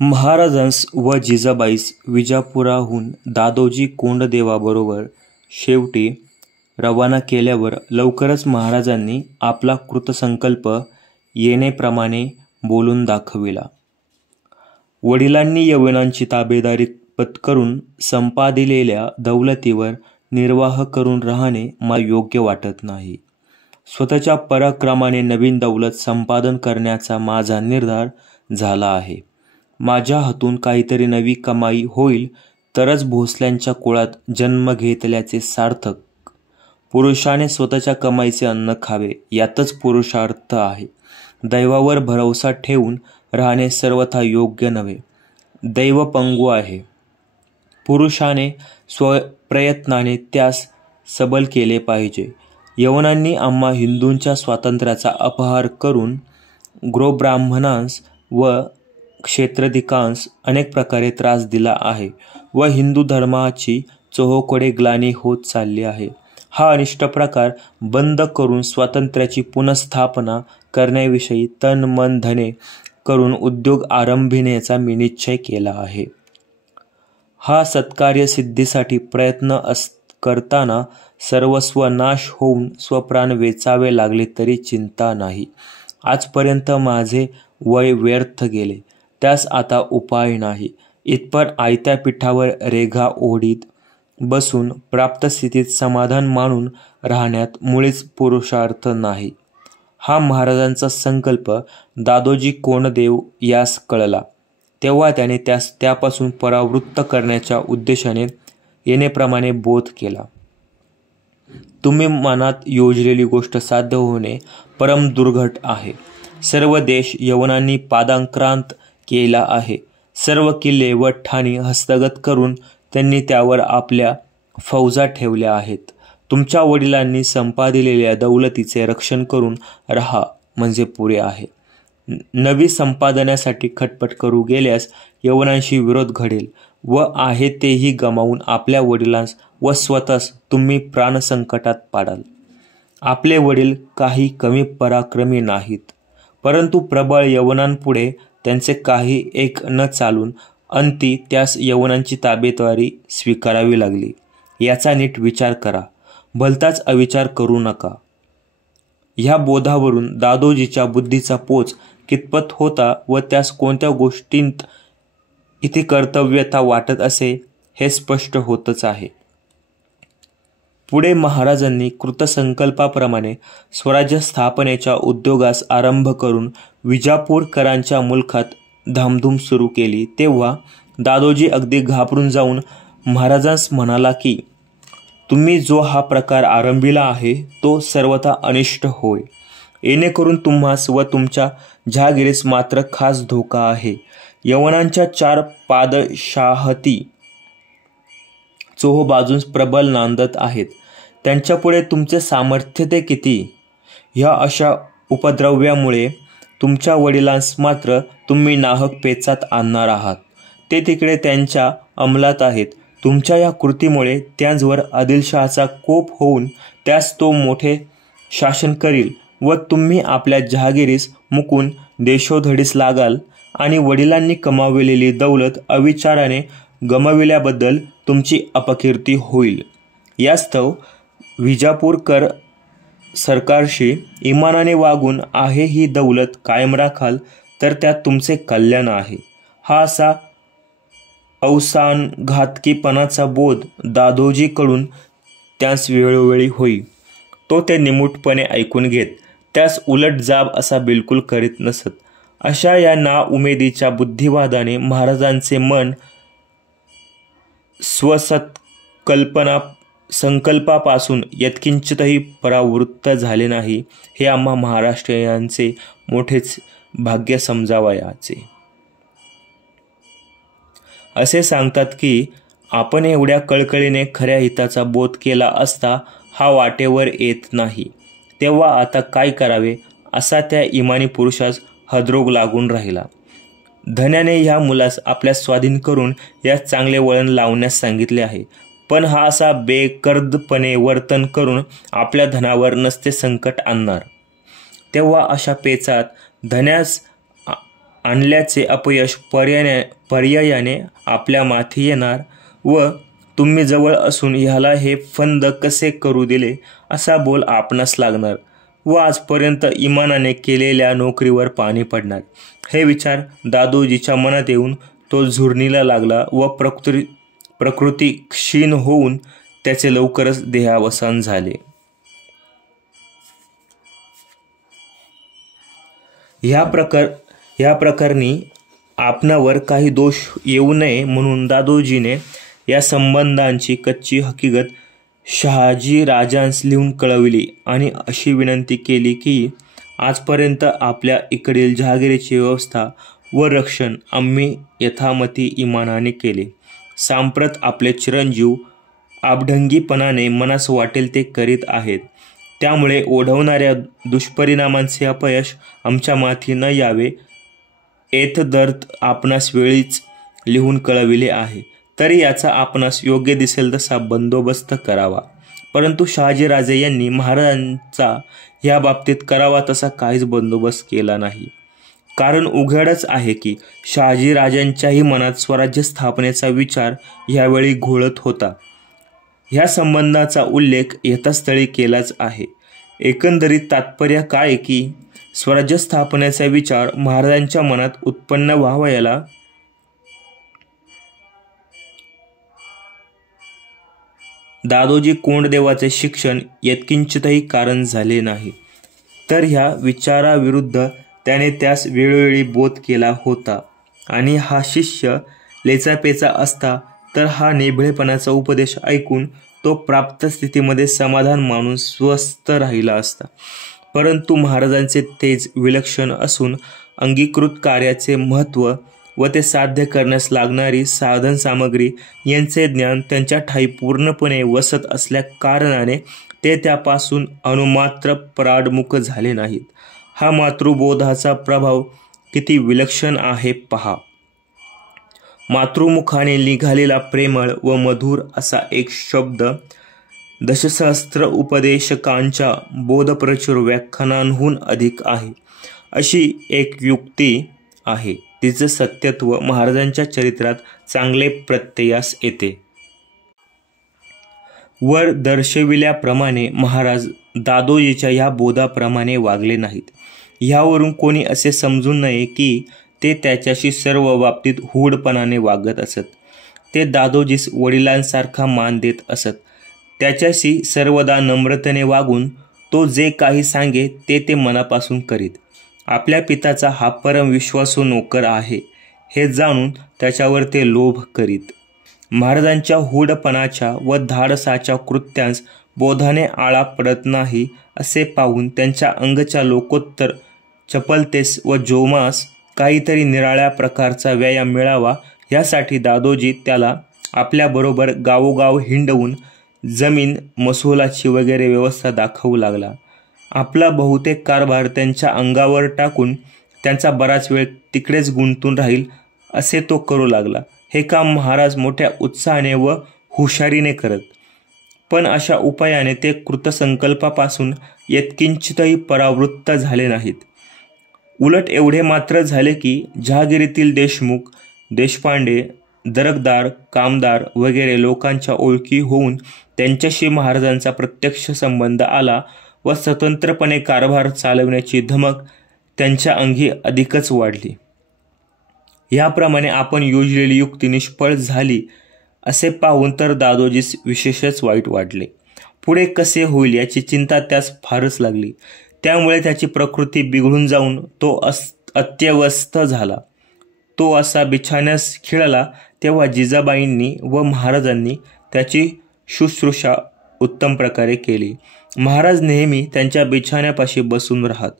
महाराजांस व जिजाबाईस विजापुराहून दादोजी कोंडदेवाबरोबर शेवटी रवाना केल्यावर लवकरच महाराजांनी आपला कृतसंकल्प येणेप्रमाणे बोलून दाखविला. वडिलांनी यवनांची ताबेदारी पत्करून संपादिलेल्या दौलतीवर निर्वाह करून राहणे मला योग्य वाटत नाही. स्वतःच्या पराक्रमाने नवीन दौलत संपादन करण्याचा माझा निर्धार झाला आहे. माझ्या हातून काहीतरी नवी कमाई होईल तरच भोसल्यांच्या कुळात जन्म घेतल्याचे सार्थक. पुरुषाने स्वतःच्या कमाईचे अन्न खावे यातच पुरुषार्थ आहे. दैवावर भरवसा ठेवून राहणे सर्वथा योग्य नव्हे. दैव पंगू आहे. पुरुषाने स्वप्रयत्नाने त्यास सबल केले पाहिजे. यवनांनी आम्हा हिंदूंच्या स्वातंत्र्याचा अपहार करून गोब्राह्मणांस व क्षेत्राधिकांस अनेक प्रकारे त्रास दिला आहे व हिंदू धर्माची चोहोकडे ग्लानी होत चालली आहे. हा अनिष्ट प्रकार बंद करून स्वातंत्र्याची पुनःस्थापना करण्याविषयी तन मन धने करून उद्योग आरंभिण्याचा मी निश्चय केला आहे. हा सत्कार्य सिद्धीसाठी प्रयत्न करताना सर्वस्व नाश होऊन स्वप्राण वेचावे लागले तरी चिंता नाही. आजपर्यंत माझे वय व्यर्थ गेले, त्यास आता उपाय नाही. इतपत आयत्या पिठावर रेघा ओढीत बसून प्राप्त स्थितीत समाधान मानून राहण्यात मुळीच पुरुषार्थ नाही. हा महाराजांचा संकल्प दादोजी कोंडदेव यास कळला तेव्हा त्याने त्यास त्यापासून परावृत्त करण्याच्या उद्देशाने येणेप्रमाणे बोध केला. तुम्ही मनात योजलेली गोष्ट साध्य होणे परम दुर्घट आहे. सर्व देश यवनांनी पादाक्रांत केला आहे. सर्व किल्ले व ठाणी हस्तगत करून त्यांनी त्यावर आपल्या फौजा ठेवल्या आहेत. तुमच्या वडिलांनी संपादिलेल्या दौलतीचे रक्षण करून राहा म्हणजे पुरे आहे. नवी संपादनासाठी खटपट करू गेल्यास यवनांशी विरोध घडेल व आहे तेही गमावून आपल्या वडिलांस व स्वतःस तुम्ही प्राणसंकटात पाडाल. आपले वडील काही कमी पराक्रमी नाहीत, परंतु प्रबळ यवनांपुढे त्यांचे काही एक न चालून अंती त्यास यवनांची ताबेदारी स्वीकारावी लागली. याचा नीट विचार करा, भलताच अविचार करू नका. ह्या बोधावरून दादोजीच्या बुद्धीचा पोच कितपत होता व त्यास कोणत्या गोष्टींत इथे कर्तव्यता वाटत असे हे स्पष्ट होतच आहे. पुढे महाराजांनी कृतसंकल्पाप्रमाणे स्वराज्य स्थापनेच्या उद्योगास आरंभ करून विजापूरकरांच्या मुलखात धामधूम सुरू केली तेव्हा दादोजी अगदी घाबरून जाऊन महाराजांस म्हणाला की, तुम्ही जो हा प्रकार आरंभिला आहे तो सर्वथा अनिष्ट होय. येणेकरून तुम्हास व तुमच्या जहागिरीस मात्र खास धोका आहे. यवनांच्या 4 पादशाहती चोहो बाजूंस प्रबल नांदत आहेत. त्यांच्यापुढे तुमचे सामर्थ्य ते किती? ह्या अशा उपद्रव्यामुळे तुमच्या वडिलांस मात्र तुम्ही नाहक पेचात आणणार आहात. ते तिकडे त्यांच्या अंमलात आहेत. तुमच्या या कृतीमुळे त्यांच्यावर आदिलशहाचा कोप होऊन त्यास तो मोठे शासन करील व तुम्ही आपल्या जहागिरीस मुकून देशोधडीस लागाल आणि वडिलांनी कमावलेली दौलत अविचाराने गमाविल्याबद्दल तुमची अपकीर्ती होईल. यास्तव विजापूरकर सरकारशी इमानाने वागून आहे ही दौलत कायम राखाल तर त्यात तुमचे कल्याण आहे. हा असा अवसानघातकीपणाचा बोध दादोजीकडून त्यास वेळोवेळी होई. तो ते निमूटपणे ऐकून घेत त्यास उलट जाब असा बिलकुल करीत नसत. अशा या नाउमेदीच्या बुद्धिवादाने महाराजांचे मन संकल्पापासून यत्किंचितही परावृत्त झाले नाही हे आम्हा महाराष्ट्रीयांचे मोठेच भाग्य समजावयाचे. असे सांगतात की आपण एवढ्या कळकळीने खऱ्या हिताचा बोध केला असता हा वाटेवर येत नाही, तेव्हा आता काय करावे असा त्या इमानी पुरुषास हदरोग लागून राहिला. धन्याने ह्या मुलास आपल्या स्वाधीन करून यास चांगले वळण लावण्यास सांगितले आहे, पण हा असा बेकर्दपणे वर्तन करून आपल्या धनावर नसते संकट आणणार. तेव्हा अशा पेचात धन्यास आणल्याचे अपयश पर्यायाने आपल्या माथी येणार व तुम्ही जवळ असून ह्याला हे फंद कसे करू दिले असा बोल आपणास लागणार व आजपर्यंत इमानाने केलेल्या नोकरीवर पाणी पडणार. हे विचार दादोजीच्या मनात येऊन तो झुरणीला लागला व प्रकृती क्षीण होऊन त्याचे लवकरच देहावसान झाले. ह्या प्रकरणी आपणावर काही दोष येऊ नये म्हणून दादोजीने या संबंधांची कच्ची हकीकत शहाजी राजांस लिहून कळविली आणि अशी विनंती केली की आजपर्यंत आपल्या इकडील जहागिरीची व्यवस्था व रक्षण आम्ही यथामती इमानाने केले. सांप्रत आपले चिरंजीव आबढंगीपणाने मनास वाटेल ते करीत आहेत. त्यामुळे ओढवणाऱ्या दुष्परिणामांचे अपयश आमच्या माथी न यावे एतदर्थ आपणास वेळीच लिहून कळविले आहे. तरी याचा आपणास योग्य दिसेल तसा बंदोबस्त करावा. परंतु शहाजीराजे यांनी महाराजांचा या बाबतीत करावा तसा काहीच बंदोबस्त केला नाही. कारण उघडच आहे की शहाजीराजांच्याही मनात स्वराज्य स्थापनेचा विचार यावेळी घोळत होता. ह्या संबंधाचा उल्लेख यथास्थळी केलाच आहे. एकंदरीत तात्पर्य काय की स्वराज्य स्थापनेचा विचार महाराजांच्या मनात उत्पन्न व्हावयाला दादोजी कोंडदेवाचे शिक्षण यत्किंचितही कारण झाले नाही. तर ह्या विचाराविरुद्ध त्याने त्यास वेळोवेळी बोध केला होता आणि हा शिष्य लेचापेचा असता तर हा निभळेपणाचा उपदेश ऐकून तो प्राप्त स्थितीमध्ये समाधान मानून स्वस्थ राहिला असता. परंतु महाराजांचे तेज विलक्षण असून अंगीकृत कार्याचे महत्त्व व ते साध्य करण्यास लागणारी साधन सामग्री यांचे ज्ञान त्यांच्या ठाई पूर्णपणे वसत असल्या कारणाने ते त्यापासून अनुमात्र पराडमुख झाले नाहीत. हा मातृबोधाचा प्रभाव किती विलक्षण आहे पहा. मातृमुखाने निघालेला प्रेमळ व मधुर असा एक शब्द दशसहस्त्र उपदेशकांच्या बोधप्रचुर व्याख्यानांहून अधिक आहे अशी एक युक्ती आहे. तिचं सत्यत्व महाराजांच्या चरित्रात चांगले प्रत्ययास येते. वर दर्शविल्याप्रमाणे महाराज दादोजीच्या ह्या बोधाप्रमाणे वागले नाहीत. ह्यावरून कोणी असे समजू नये की ते त्याच्याशी सर्व बाबतीत हूडपणाने वागत असत. ते दादोजीस वडिलांसारखा मान देत असत. त्याच्याशी सर्वदा नम्रतेने वागून तो जे काही सांगे ते मनापासून करीत. आपल्या पिताचा हा परम विश्वासू नोकर आहे हे जाणून त्याच्यावर ते लोभ करीत. महाराजांच्या हूडपणाच्या व धाडसाच्या कृत्यांस बोधाने आळा पडत नाही असे पाहून त्यांच्या अंगच्या लोकोत्तर चपलतेस व जोमास काहीतरी निराळ्या प्रकारचा व्यायाम मिळावा यासाठी दादोजी त्याला आपल्याबरोबर गावोगाव हिंडवून जमीन महसुलाची वगैरे व्यवस्था दाखवू लागला. आपला बहुतेक कारभार त्यांच्या अंगावर टाकून त्यांचा बराच वेळ तिकडेच गुंतून राहील असे तो करू लागला. हे काम महाराज मोठ्या उत्साहाने व हुशारीने करत. पण अशा उपायाने ते कृतसंकल्पापासून यत्किंचितही परावृत्त झाले नाहीत. उलट एवढे मात्र झाले की जहागिरीतील देशमुख, देशपांडे, दरकदार, कामदार वगैरे लोकांच्या ओळखी होऊन त्यांच्याशी महाराजांचा प्रत्यक्ष संबंध आला व स्वतंत्रपणे कारभार चालवण्याची धमक त्यांच्या अंगी अधिकच वाढली. याप्रमाणे आपण योजलेली युक्ती निष्फळ झाली असे पाहून तर दादोजीस विशेषच वाईट वाटले. पुढे कसे होईल याची चिंता त्यास फारच लागली. त्यामुळे त्याची प्रकृती बिघडून जाऊन तो अत्यवस्थ झाला. तो असा बिछाण्यास खिळला तेव्हा जिजाबाईंनी व महाराजांनी त्याची शुश्रूषा उत्तम प्रकारे केली. महाराज नेहमी त्यांच्या बिछाण्यापाशी बसून राहत.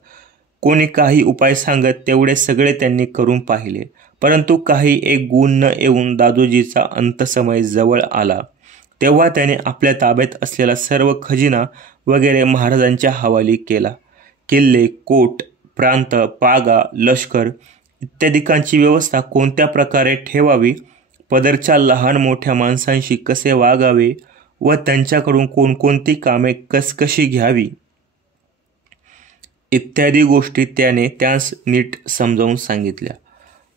कोणी काही उपाय सांगत तेवढे सगळे त्यांनी करून पाहिले. परंतु काही एक गुण न येऊन दादोजीचा अंतसमय जवळ आला. तेव्हा त्याने आपल्या ताब्यात असलेला सर्व खजिना वगैरे महाराजांच्या हवाली केला. किल्ले, कोट, प्रांत, पागा, लष्कर इत्यादिकांची व्यवस्था कोणत्या प्रकारे ठेवावी, पदरच्या लहान मोठ्या माणसांशी कसे वागावे व त्यांच्याकडून कोणकोणती कामे कशी घ्यावी इत्यादी गोष्टी त्याने त्यास नीट समजावून सांगितल्या.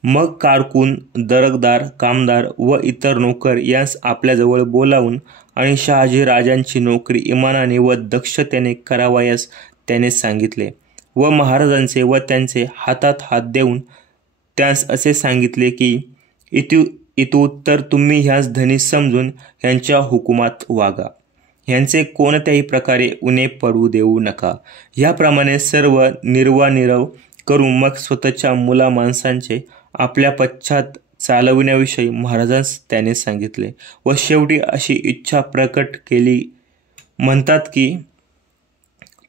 मग कारकून, दरकदार, कामदार व इतर नोकर यास आपल्याजवळ बोलावून आणि शहाजी राजांची नोकरी इमानाने व दक्षतेने करावयास त्याने सांगितले व महाराजांचे व त्यांचे हातात हात देऊन त्यास असे सांगितले की इतुत्तर तुम्ही ह्यास धनी समजून ह्यांच्या हुकुमात वागा, ह्यांचे कोणत्याही प्रकारे उणे पडू देऊ नका. ह्याप्रमाणे सर्व निर्वानिरव करून मग स्वतःच्या मुला माणसांचे आपल्या पश्चात चालविण्याविषयी महाराजांस त्याने सांगितले व शेवटी अशी इच्छा प्रकट केली. म्हणतात की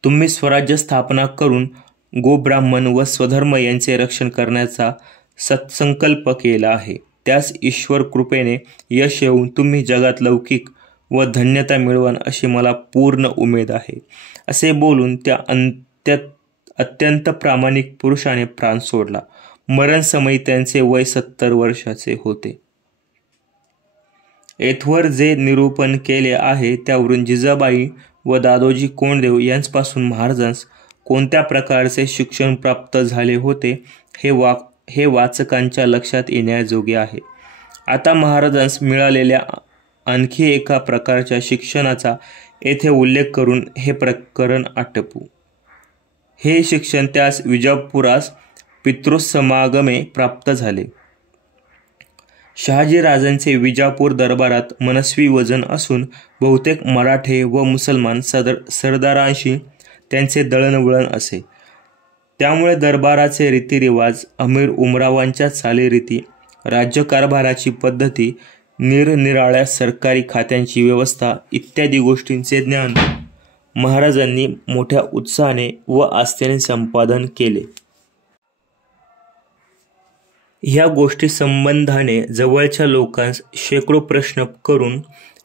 तुम्ही स्वराज्य स्थापना करून गोब्राह्मण व स्वधर्म यांचे रक्षण करण्याचा सत्संकल्प केला आहे. त्यास ईश्वर कृपेने यश येऊन तुम्ही जगात लौकिक व धन्यता मिळवाल अशी मला पूर्ण उमेद आहे. असे बोलून त्या अत्यंत प्रामाणिक पुरुषाने प्राण सोडला. मरणसमयी त्यांचे वय 70 वर्षाचे होते. येथवर जे निरूपण केले आहे त्यावरून जिजाबाई व दादोजी कोंडदेव यांच्यापासून महाराजांस कोणत्या प्रकारचे शिक्षण प्राप्त झाले होते हे वाचकांच्या लक्षात येण्याजोगे आहे. आता महाराजांस मिळालेल्या आणखी एका प्रकारच्या शिक्षणाचा येथे उल्लेख करून हे प्रकरण आटपू. हे शिक्षण त्यास विजापुरास पितृसमागमे प्राप्त झाले. शहाजी राजांचे विजापूर दरबारात मनस्वी वजन असून बहुतेक मराठे व मुसलमान सरदारांशी त्यांचे दळणवळण असे. त्यामुळे दरबाराचे रीतिरिवाज, अमीर उमरावांच्या चालीरीती, राज्यकारभाराची पद्धती, निरनिराळ्या सरकारी खात्यांची व्यवस्था इत्यादी गोष्टींचे ज्ञान महाराजांनी मोठ्या उत्साहाने व आस्थेने संपादन केले. ह्या गोष्टी संबंधाने जवळच्या लोकांस शेकडो प्रश्न करून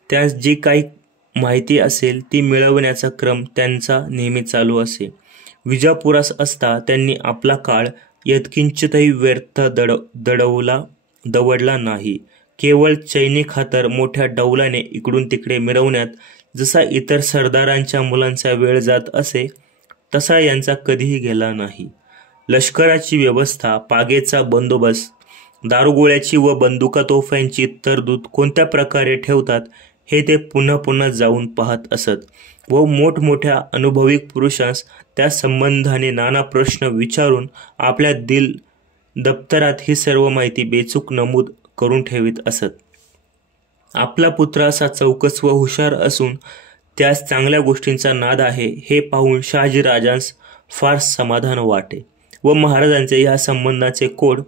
त्यास जी काही माहिती असेल ती मिळवण्याचा क्रम त्यांचा नेहमी चालू असे. विजापुरास असता त्यांनी आपला काळ यत्किंचितही व्यर्थ दवडला नाही. केवळ चैनी खातर मोठ्या डौलाने इकडून तिकडे मिरवण्यात जसा इतर सरदारांच्या मुलांचा वेळ जात असे तसा यांचा कधीही गेला नाही. लष्कराची व्यवस्था, पागेचा बंदोबस्त, दारुगोळ्याची व बंदुका तोफ्यांची तरतूद कोणत्या प्रकारे ठेवतात हे ते पुन्हा पुन्हा जाऊन पाहत असत व मोठमोठ्या अनुभवी पुरुषांस त्या संबंधाने नाना प्रश्न विचारून आपल्या दप्तरात ही सर्व माहिती बेचूक नमूद करून ठेवीत असत. आपला पुत्र असा चौकस व हुशार असून त्यास चांगल्या गोष्टींचा नाद आहे हे पाहून शहाजी राजांस फार समाधान वाटे व महाराजांचे या संबंधाचे कोड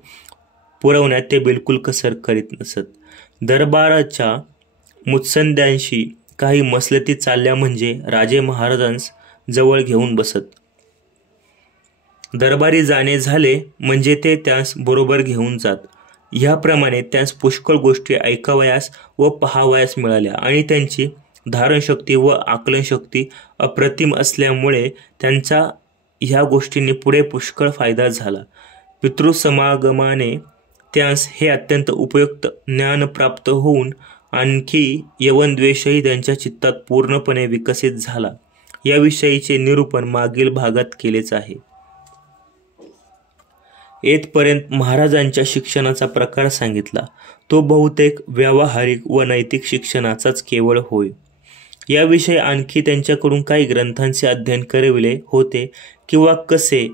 पुरवण्यात ते बिलकुल कसर करीत नसत. दरबाराच्या मुत्सद्यांशी काही मसलती चालल्या म्हणजे राजे महाराजांस जवळ घेऊन बसत. दरबारी जाणे झाले म्हणजे ते त्यास बरोबर घेऊन जात. ह्याप्रमाणे त्यास पुष्कळ गोष्टी ऐकावयास व पाहावयास मिळाल्या आणि त्यांची धारणशक्ती व आकलनशक्ती अप्रतिम असल्यामुळे त्यांचा ह्या गोष्टींनी पुढे पुष्कळ फायदा झाला. पितृसमागमाने त्यास हे अत्यंत उपयुक्त ज्ञान प्राप्त होऊन आणखी यवनद्वेषही त्यांच्या चित्तात पूर्णपणे विकसित झाला. याविषयीचे निरूपण मागील भागात केलेच आहे. येथपर्यंत महाराजांच्या शिक्षणाचा प्रकार सांगितला. तो बहुतेक व्यावहारिक व नैतिक शिक्षणाचाच केवळ होय. याविषयी आणखी त्यांच्याकडून काही ग्रंथांचे अध्ययन करविले होते किंवा कसे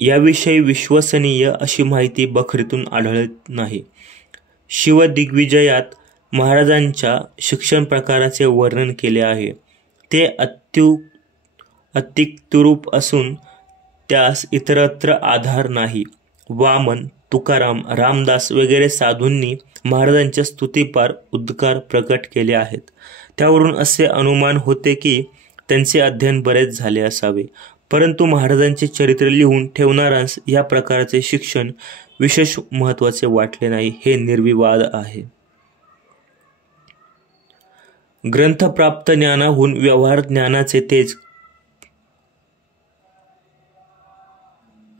याविषयी विश्वसनीय अशी माहिती बखरीतून आढळत नाही. शिवदिग्विजयात महाराजांच्या शिक्षण प्रकाराचे वर्णन केले आहे. ते अत्युक्तिरूप असून त्यास इतरत्र आधार नाही. वामन, तुकाराम, रामदास वगैरे साधूंनी महाराजांच्या स्तुतीपार उद्गार प्रकट केले आहेत. त्यावरून असे अनुमान होते की त्यांचे अध्ययन बरेच झाले असावे. परंतु महाराजांचे चरित्र लिहून ठेवणाऱ्यांस या प्रकारचे शिक्षण विशेष महत्त्वाचे वाटले नाही हे निर्विवाद आहे. ग्रंथप्राप्त ज्ञानाहून व्यवहार ज्ञानाचे तेज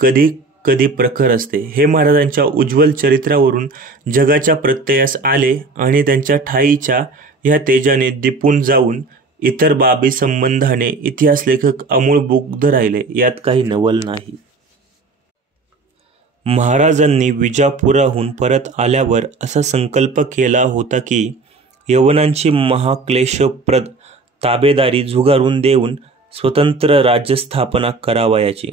कधी कधी प्रखर असते. हे महाराजांच्या उज्ज्वल चरित्रावरून जगाच्या प्रत्ययास आले आणि त्यांच्या ठाईच्या ह्या तेजाने दिपून जाऊन इतर बाबी संबंधाने इतिहास लेखक अमूळ मुग्ध राहिले. यात काही नवल नाही. महाराजांनी विजापुराहून परत आल्यावर असा संकल्प केला होता की यवनांची महाक्लेशप्रद ताबेदारी झुगारून देऊन स्वतंत्र राज्यस्थापना करावयाची,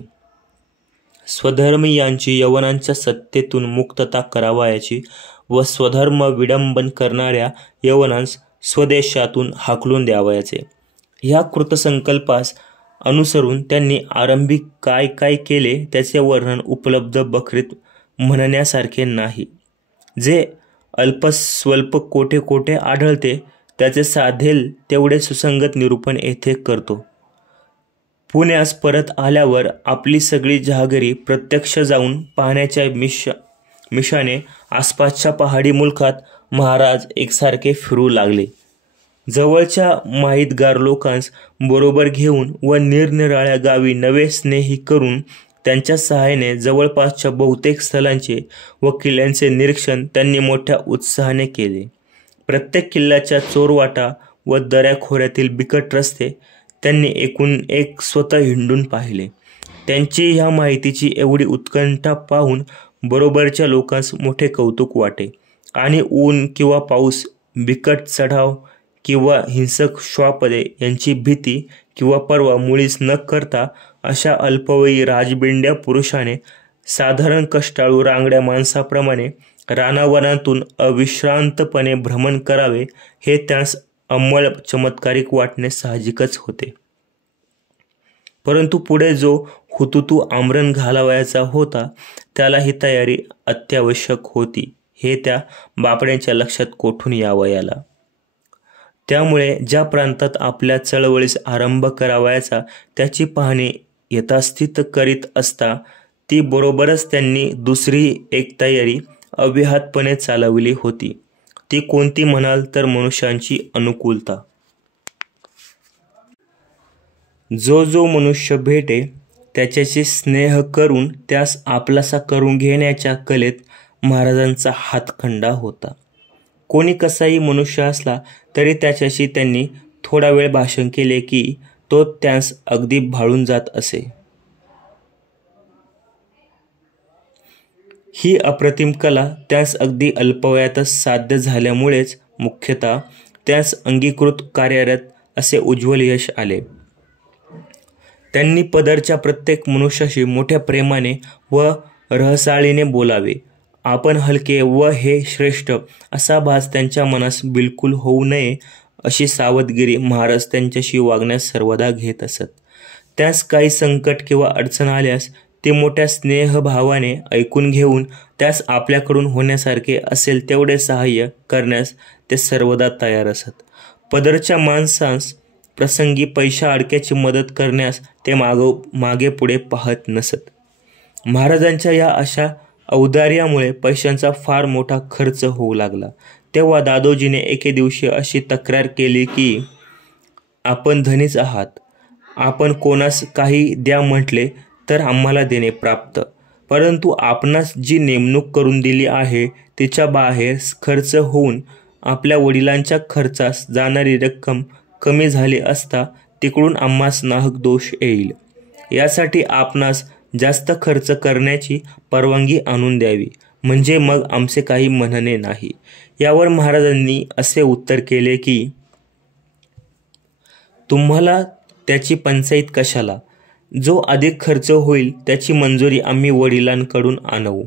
स्वधर्मीयांची यवनांच्या सत्तेतून मुक्तता करावयाची व स्वधर्म विडंबन करणाऱ्या यवनांस स्वदेशातून हाकलून द्यावयाचे. ह्या कृतसंकल्पास अनुसरून त्यांनी आरंभी काय काय केले त्याचे वर्णन उपलब्ध बखरीत म्हणण्यासारखे नाही. जे अल्पस्वल्प कोठे कोठे आढळते त्याचे साधेल तेवढे सुसंगत निरूपण येथे करतो. पुण्यास परत आल्यावर आपली सगळी जहागिरी प्रत्यक्ष जाऊन पाहण्याच्या मिशाने आसपासच्या पहाडी मुलखात महाराज एकसारखे फिरू लागले. जवळच्या माहितगार लोकांस बरोबर घेऊन व निरनिराळ्या गावी नवे स्नेही करून त्यांच्या सहाय्याने जवळपासच्या बहुतेक स्थलांचे व किल्ल्यांचे निरीक्षण त्यांनी मोठ्या उत्साहाने केले. प्रत्येक किल्ल्याच्या चोरवाटा व दऱ्याखोऱ्यातील बिकट रस्ते त्यांनी एकूण एक स्वतः हिंडून पाहिले. त्यांची ह्या माहितीची एवढी उत्कंठा पाहून बरोबरच्या लोकांस मोठे कौतुक वाटे आणि ऊन किंवा पाऊस, बिकट चढाव किंवा हिंसक श्वापदे यांची भीती किंवा पर्वा मुळीच न करता अशा अल्पवयी राजबिंड्या पुरुषाने साधारण कष्टाळू रांगड्या माणसाप्रमाणे रानावनातून अविश्रांतपणे भ्रमण करावे हे त्यास अंमळ चमत्कारिक वाटणे साहजिकच होते. परंतु पुढे जो हुतुतू आमरण घालावयाचा होता त्याला ही तयारी अत्यावश्यक होती हे त्या बापड्यांच्या लक्षात कोठून यावयाला. त्यामुळे ज्या प्रांतात आपल्या चळवळीस आरंभ करावयाचा त्याची पाहणी यथास्थित करीत असता ती बरोबरच त्यांनी दुसरी एक तयारी अव्याहतपणे चालवली होती. ती कोणती म्हणाल तर मनुष्यांची अनुकूलता. जो जो मनुष्य भेटे त्याच्याशी स्नेह करून त्यास आपलासा करून घेण्याच्या कलेत महाराजांचा हातखंडा होता. कोणी कसाही मनुष्य असला तरी त्याच्याशी त्यांनी थोडा वेळ भाषण केले की तो त्यास अगदी भाळून जात असे. ही अप्रतिम कला त्यास अगदी अल्पवयातच साध्य झाल्यामुळेच मुख्यतः त्यास अंगीकृत कार्यरत असे उज्ज्वल यश आले. त्यांनी पदरच्या प्रत्येक मनुष्याशी मोठ्या प्रेमाने व रहसाळीने बोलावे. आपण हलके व हे श्रेष्ठ असा भास त्यांच्या मनास बिलकुल होऊ नये अशी सावधगिरी महाराज त्यांच्याशी वागण्यास सर्वदा घेत असत. त्यास काही संकट किंवा अडचण आल्यास ते मोठ्या स्नेहभावाने ऐकून घेऊन त्यास आपल्याकडून होण्यासारखे असेल तेवढे सहाय्य करण्यास ते सर्वदा तयार असत. पदरच्या माणसांस प्रसंगी पैशा अडक्याची मदत करण्यास ते मागे पुढे पाहत नसत. महाराजांच्या या अशा औदार्यामुळे पैशांचा फार मोठा खर्च होऊ लागला. तेव्हा दादोजीने एके दिवशी अशी तक्रार केली की आपण धनीच आहात, आपण कोणास काही द्या म्हटले तर आम्हाला देणे प्राप्त, परंतु आपणास जी नेमणूक करून दिली आहे तिच्या बाहेर खर्च होऊन आपल्या वडिलांच्या खर्चास जाणारी रक्कम कमी झाली असता तिकडून आम्हास नाहक दोष येईल. यासाठी आपणास जास्त खर्च करण्याची परवानगी आणून द्यावी, म्हणजे मग आमचे काही म्हणणे नाही. यावर महाराजांनी असे उत्तर केले की तुम्हाला त्याची पंचाईत कशाला, जो अधिक खर्च होईल त्याची मंजुरी आम्ही वडिलांकडून आणवू.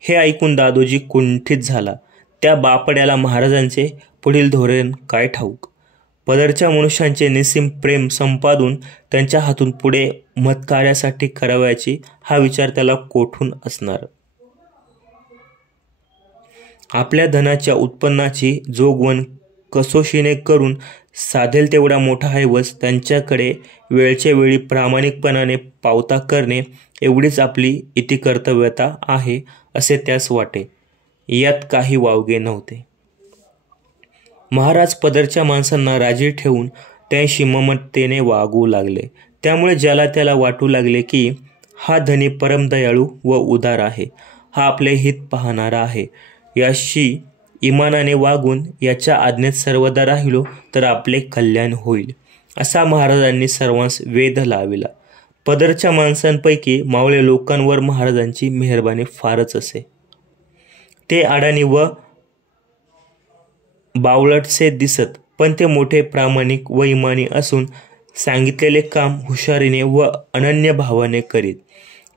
हे ऐकून दादोजी कुंठित झाला. त्या बापड्याला महाराजांचे पुढील धोरण काय ठाऊक. पदरच्या मनुष्यांचे निस्सीम प्रेम संपादून त्यांच्या हातून पुढे मतकार्यासाठी करावयाची हा विचार त्याला कोठून असणार. आपल्या धनाच्या उत्पन्नाची जोगवण कसोशीने करून साधेल तेवढा मोठा हैवस त्यांच्याकडे वेळच्या वेळी प्रामाणिकपणाने पावता करणे एवढीच आपली इतिकर्तव्यता आहे असे त्यास वाटे. यात काही वावगे नव्हते. महाराज पदरच्या माणसांना राजी ठेवून त्यांशी ममतेने वागू लागले. त्यामुळे ज्याला त्याला वाटू लागले की हा धनी परमदयाळू व उदार आहे, हा आपले हित पाहणारा आहे, याशी इमानाने वागून याच्या आज्ञेत सर्वदा राहिलो तर आपले कल्याण होईल, असा महाराजांनी सर्वांस वेध लाविला. पदरच्या माणसांपैकी मावळे लोकांवर महाराजांची मेहरबानी फारच असे. ते अडाणी व बावळटसे दिसत, पण ते मोठे प्रामाणिक व इमानी असून सांगितलेले काम हुशारीने व अनन्य भावाने करीत.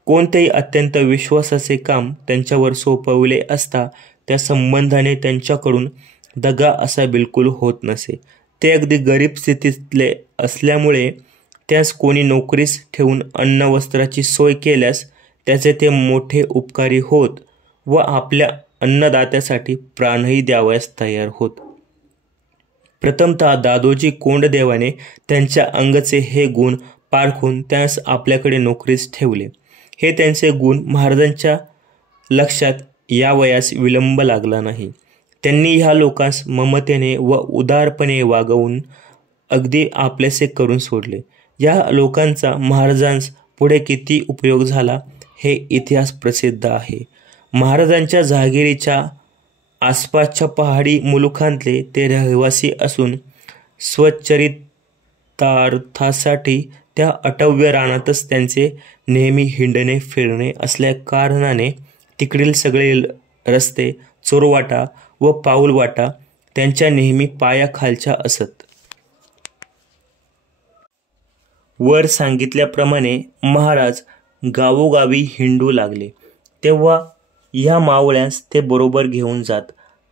कोणतेही अत्यंत विश्वासाचे काम त्यांच्यावर सोपविले असता त्या संबंधाने त्यांच्याकडून दगा असा बिलकुल होत नसे. ते अगदी गरीब स्थितीतले असल्यामुळे त्यास कोणी नोकरीस ठेवून अन्न वस्त्राची सोय केल्यास त्याचे ते मोठे उपकारी होत व आपल्या अन्नदात्यासाठी प्राणही द्यावयास तयार होत. प्रथमतः दादोजी कोंडदेवाने त्यांच्या अंगचे हे गुण पारखून त्यास आपल्याकडे नोकरीस ठेवले. हे त्यांचे गुण महाराजांच्या लक्षात यावयास विलंब लागला नाही. त्यांनी ह्या लोकांस ममतेने व उदारपणे वागवून अगदी आपलेसे करून सोडले. या लोकांचा महाराजांस पुढे किती उपयोग झाला हे इतिहास प्रसिद्ध आहे. महाराजांच्या जहागिरीच्या आसपासच्या पहाडी मुलुखांतले ते रहिवासी असून स्वचरितार्थासाठी त्या अटव्य रानातच त्यांचे नेहमी हिंडणे फिरणे असल्या कारणाने तिकडील सगळे रस्ते, चोरवाटा व पाऊलवाटा त्यांच्या नेहमी पायाखालच्या असत. वर सांगितल्याप्रमाणे महाराज गावोगावी हिंडू लागले तेव्हा ह्या मावळ्यांस ते बरोबर घेऊन जात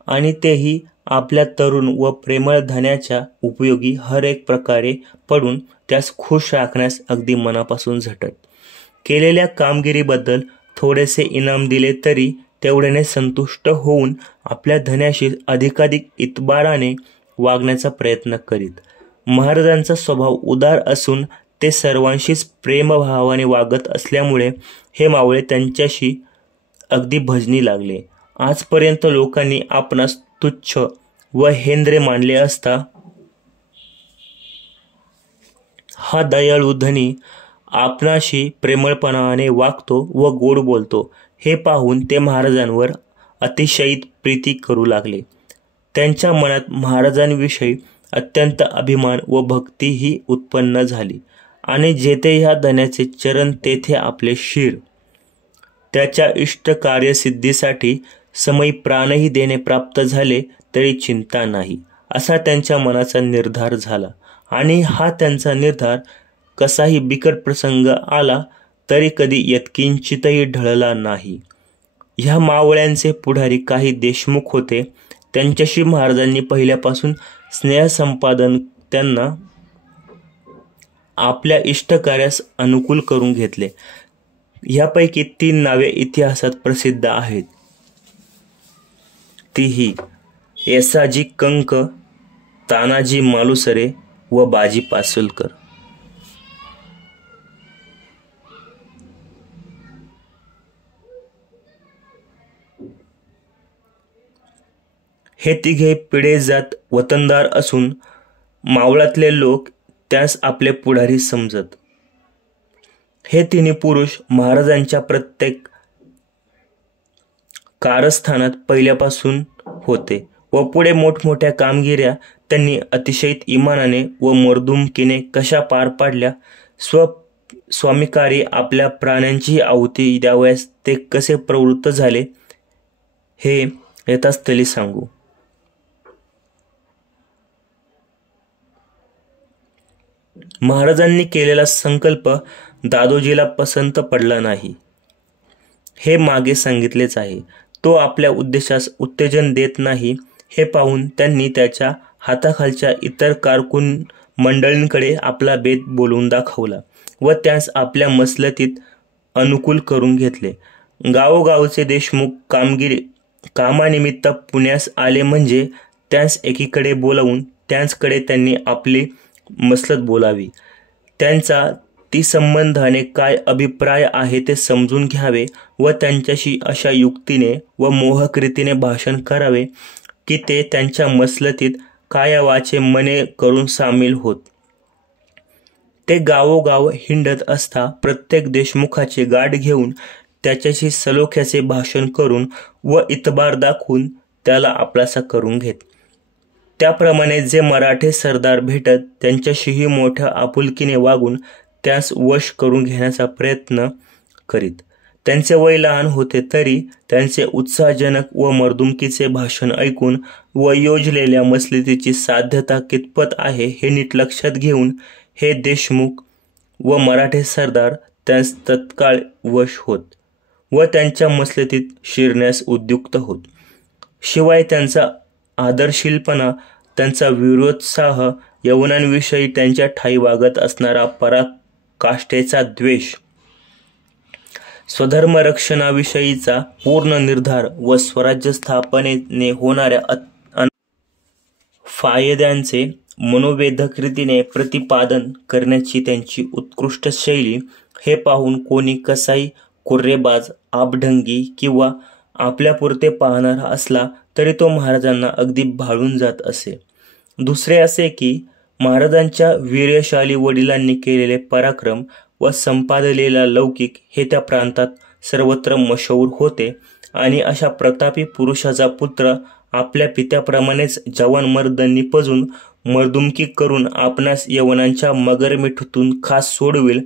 आणि तेही आपल्या तरुण व प्रेमळ धन्याच्या उपयोगी हर एक प्रकारे पडून त्यास खुश राखण्यास अगदी मनापासून झटत. केलेल्या कामगिरीबद्दल थोडेसे इनाम दिले तरी तेवढ्याने संतुष्ट होऊन आपल्या धन्याशी अधिकाधिक इतबाराने वागण्याचा प्रयत्न करीत. महाराजांचा स्वभाव उदार असून ते सर्वांशीच प्रेमभावाने वागत असल्यामुळे हे मावळे त्यांच्याशी अगदी भजनी लागले. आजपर्यंत लोकांनी आपणास तुच्छ व हेंद्रे मानले असता हा दयाळू धनी आपणाशी प्रेमळपणाने वागतो व गोड बोलतो हे पाहून ते महाराजांवर अतिशयीत प्रीती करू लागले. त्यांच्या मनात महाराजांविषयी अत्यंत अभिमान व भक्तीही उत्पन्न झाली आणि जेथे ह्या धन्याचे चरण तेथे आपले शिर. त्याच्या इष्ट कार्यसिद्धीसाठी समयी प्राणही देणे प्राप्त झाले तरी चिंता नाही असा त्यांच्या मनाचा निर्धार झाला आणि हा त्यांचा निर्धार कसाही बिकट प्रसंग आला तरी कधी यत्किंचितही ढळला नाही. ह्या मावळ्यांचे पुढारी काही देशमुख होते. त्यांच्याशी महाराजांनी पहिल्यापासून स्नेहसंपादन त्यांना आपल्या इष्टकार्यास अनुकूल करून घेतले. ह्यापैकी 3 नावे इतिहासात प्रसिद्ध आहेत. तीही येसाजी कंक, तानाजी मालुसरे व बाजी पासुलकर. हे तिघे पिढेजात वतनदार असून मावळातले लोक त्यास आपले पुढारी समजत. हे तिन्ही पुरुष महाराजांच्या प्रत्येक कारस्थानात पहिल्यापासून होते व पुढे मोठमोठ्या कामगिऱ्या त्यांनी अतिशयित इमानाने व मर्दुमकीने कशा पार पाडल्या. स्वामिकारी आपल्या प्राण्यांची आहुती द्यावयास ते कसे प्रवृत्त झाले हे यथास्थली सांगू. महाराजांनी केलेला संकल्प दादोजीला पसंत पडला नाही हे मागे सांगितलेच आहे. तो आपल्या उद्देशास उत्तेजन देत नाही हे पाहून त्यांनी त्याच्या हाताखालच्या इतर कारकून मंडळींकडे आपला बेत बोलवून दाखवला व त्यास आपल्या मसलतीत अनुकूल करून घेतले. गावोगावचे देशमुख कामानिमित्त पुण्यास आले म्हणजे त्यास एकीकडे बोलावून त्यांचकडे त्यांनी आपली मसलत बोलावी. त्यांचा ती संबंधाने काय अभिप्राय आहे ते समजून घ्यावे व त्यांच्याशी अशा युक्तीने व मोहक रीतीने भाषण करावे की ते त्यांच्या मसलतीत कायावाचे मने करून सामील होत. ते गावोगाव हिंडत असता प्रत्येक देशमुखाचे गाठ घेऊन त्याच्याशी सलोख्याचे भाषण करून व इतबार दाखवून त्याला आपलासा करून घेत. त्याप्रमाणे जे मराठे सरदार भेटत त्यांच्याशीही मोठ्या आपुलकीने वागून त्यास वश करून घेण्याचा प्रयत्न करीत. त्यांचे वय लहान होते तरी त्यांचे उत्साहजनक व मर्दुमकीचे भाषण ऐकून व योजलेल्या मसलतीची साध्यता कितपत आहे हे नीट लक्षात घेऊन हे देशमुख व मराठे सरदार त्यास तत्काळ वश होत व त्यांच्या मसलतीत शिरण्यास उद्युक्त होत. शिवाय त्यांचा आदरशीलपणा, त्यांचा वीरोत्साह, यवनांविषयी त्यांच्या ठायी वागत असणारा पराकाष्ठेचा द्वेष, स्वधर्मरक्षणाविषयीचा पूर्ण निर्धार व स्वराज्य स्थापनेने होणाऱ्या फायद्यांचे मनोवेधक रीतीने प्रतिपादन करण्याची त्यांची उत्कृष्ट शैली हे पाहून कोणी कसाही कुर्रेबाज, आबढंगी किंवा आपल्यापुरते पाहणारा असला तरी तो महाराजांना अगदी भाळून जात असे. दुसरे असे की महाराजांच्या वीर्यशाली वडिलांनी केलेले पराक्रम व संपादलेला लौकिक हे त्या प्रांतात सर्वत्र मशहूर होते आणि अशा प्रतापी पुरुषाचा पुत्र आपल्या पित्याप्रमाणेच जवान मर्द निपजून मर्दुमकी करून आपणास यवनांच्या मगरमिठीतून खास सोडविल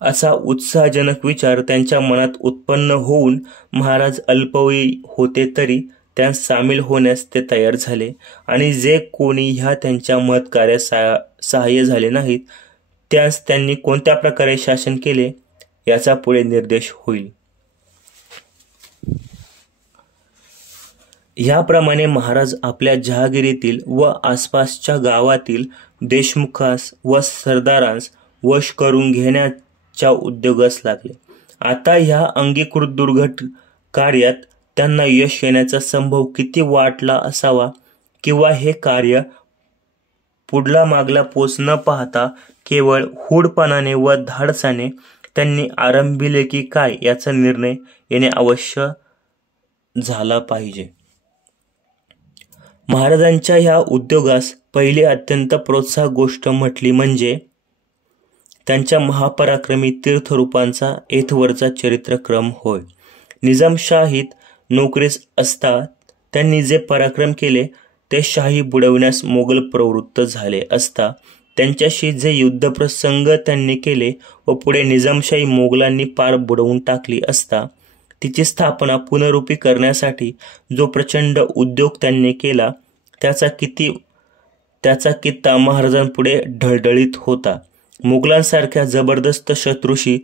असा उत्साहजनक विचार त्यांच्या मनात उत्पन्न होऊन महाराज अल्पवयी होते तरी त्यात सामील होण्यास ते तयार झाले आणि जे कोणी ह्या त्यांच्या महत्कार्यास सहाय्य झाले नाहीत त्यास त्यांनी कोणत्या प्रकारे शासन केले याचा पुढे निर्देश होईल. ह्याप्रमाणे महाराज आपल्या जहागिरीतील व आसपासच्या गावातील देशमुखास व सरदारांस वश करून घेण्याच्या उद्योगास लागले. आता ह्या अंगीकृत दुर्घट कार्यात त्यांना यश येण्याचा संभव किती वाटला असावा किंवा हे कार्य पुढला मागला पोच न पाहता केवळ हूडपणाने व धाडसाने त्यांनी आरंभिले की काय याचा निर्णय येणे अवश्य झाला पाहिजे. महाराजांच्या ह्या उद्योगास पहिली अत्यंत प्रोत्साहक गोष्ट म्हटली म्हणजे त्यांच्या महापराक्रमी तीर्थरूपांचा येथवरचा चरित्रक्रम होय. निजामशाहीत नोकरीस असता त्यांनी जे पराक्रम केले ते शाही बुडविण्यास मोगल प्रवृत्त झाले असता त्यांच्याशी जे युद्धप्रसंग त्यांनी केले व पुढे निजामशाही मोगलांनी पार बुडवून टाकली असता तिची स्थापना पुनरुपी करण्यासाठी जो प्रचंड उद्योग त्यांनी केला त्याचा कित्ता महाराजांपुढे ढळढळीत होता. मोगलांसारख्या जबरदस्त शत्रूशी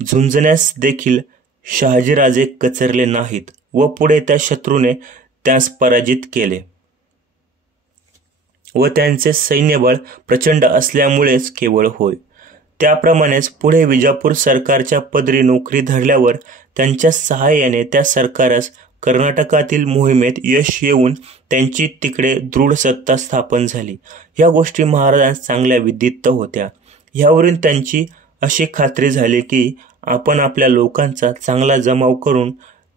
झुंजण्यास देखील शहाजीराजे कचरले नाहीत व पुढे त्या शत्रूने त्यास पराजित केले व त्यांचे सैन्यबळ प्रचंड असल्यामुळेच केवळ होय. त्याप्रमाणेच पुढे विजापूर सरकारच्या पदरी नोकरी धरल्यावर त्यांच्या सहाय्याने त्या सरकारास कर्नाटकातील मोहिमेत यश येऊन त्यांची तिकडे दृढ सत्ता स्थापन झाली. या गोष्टी महाराजांस चांगल्या विदित होत्या. ह्यावरून त्यांची अशी खात्री झाली की आपण आपल्या लोकांचा चांगला जमाव करून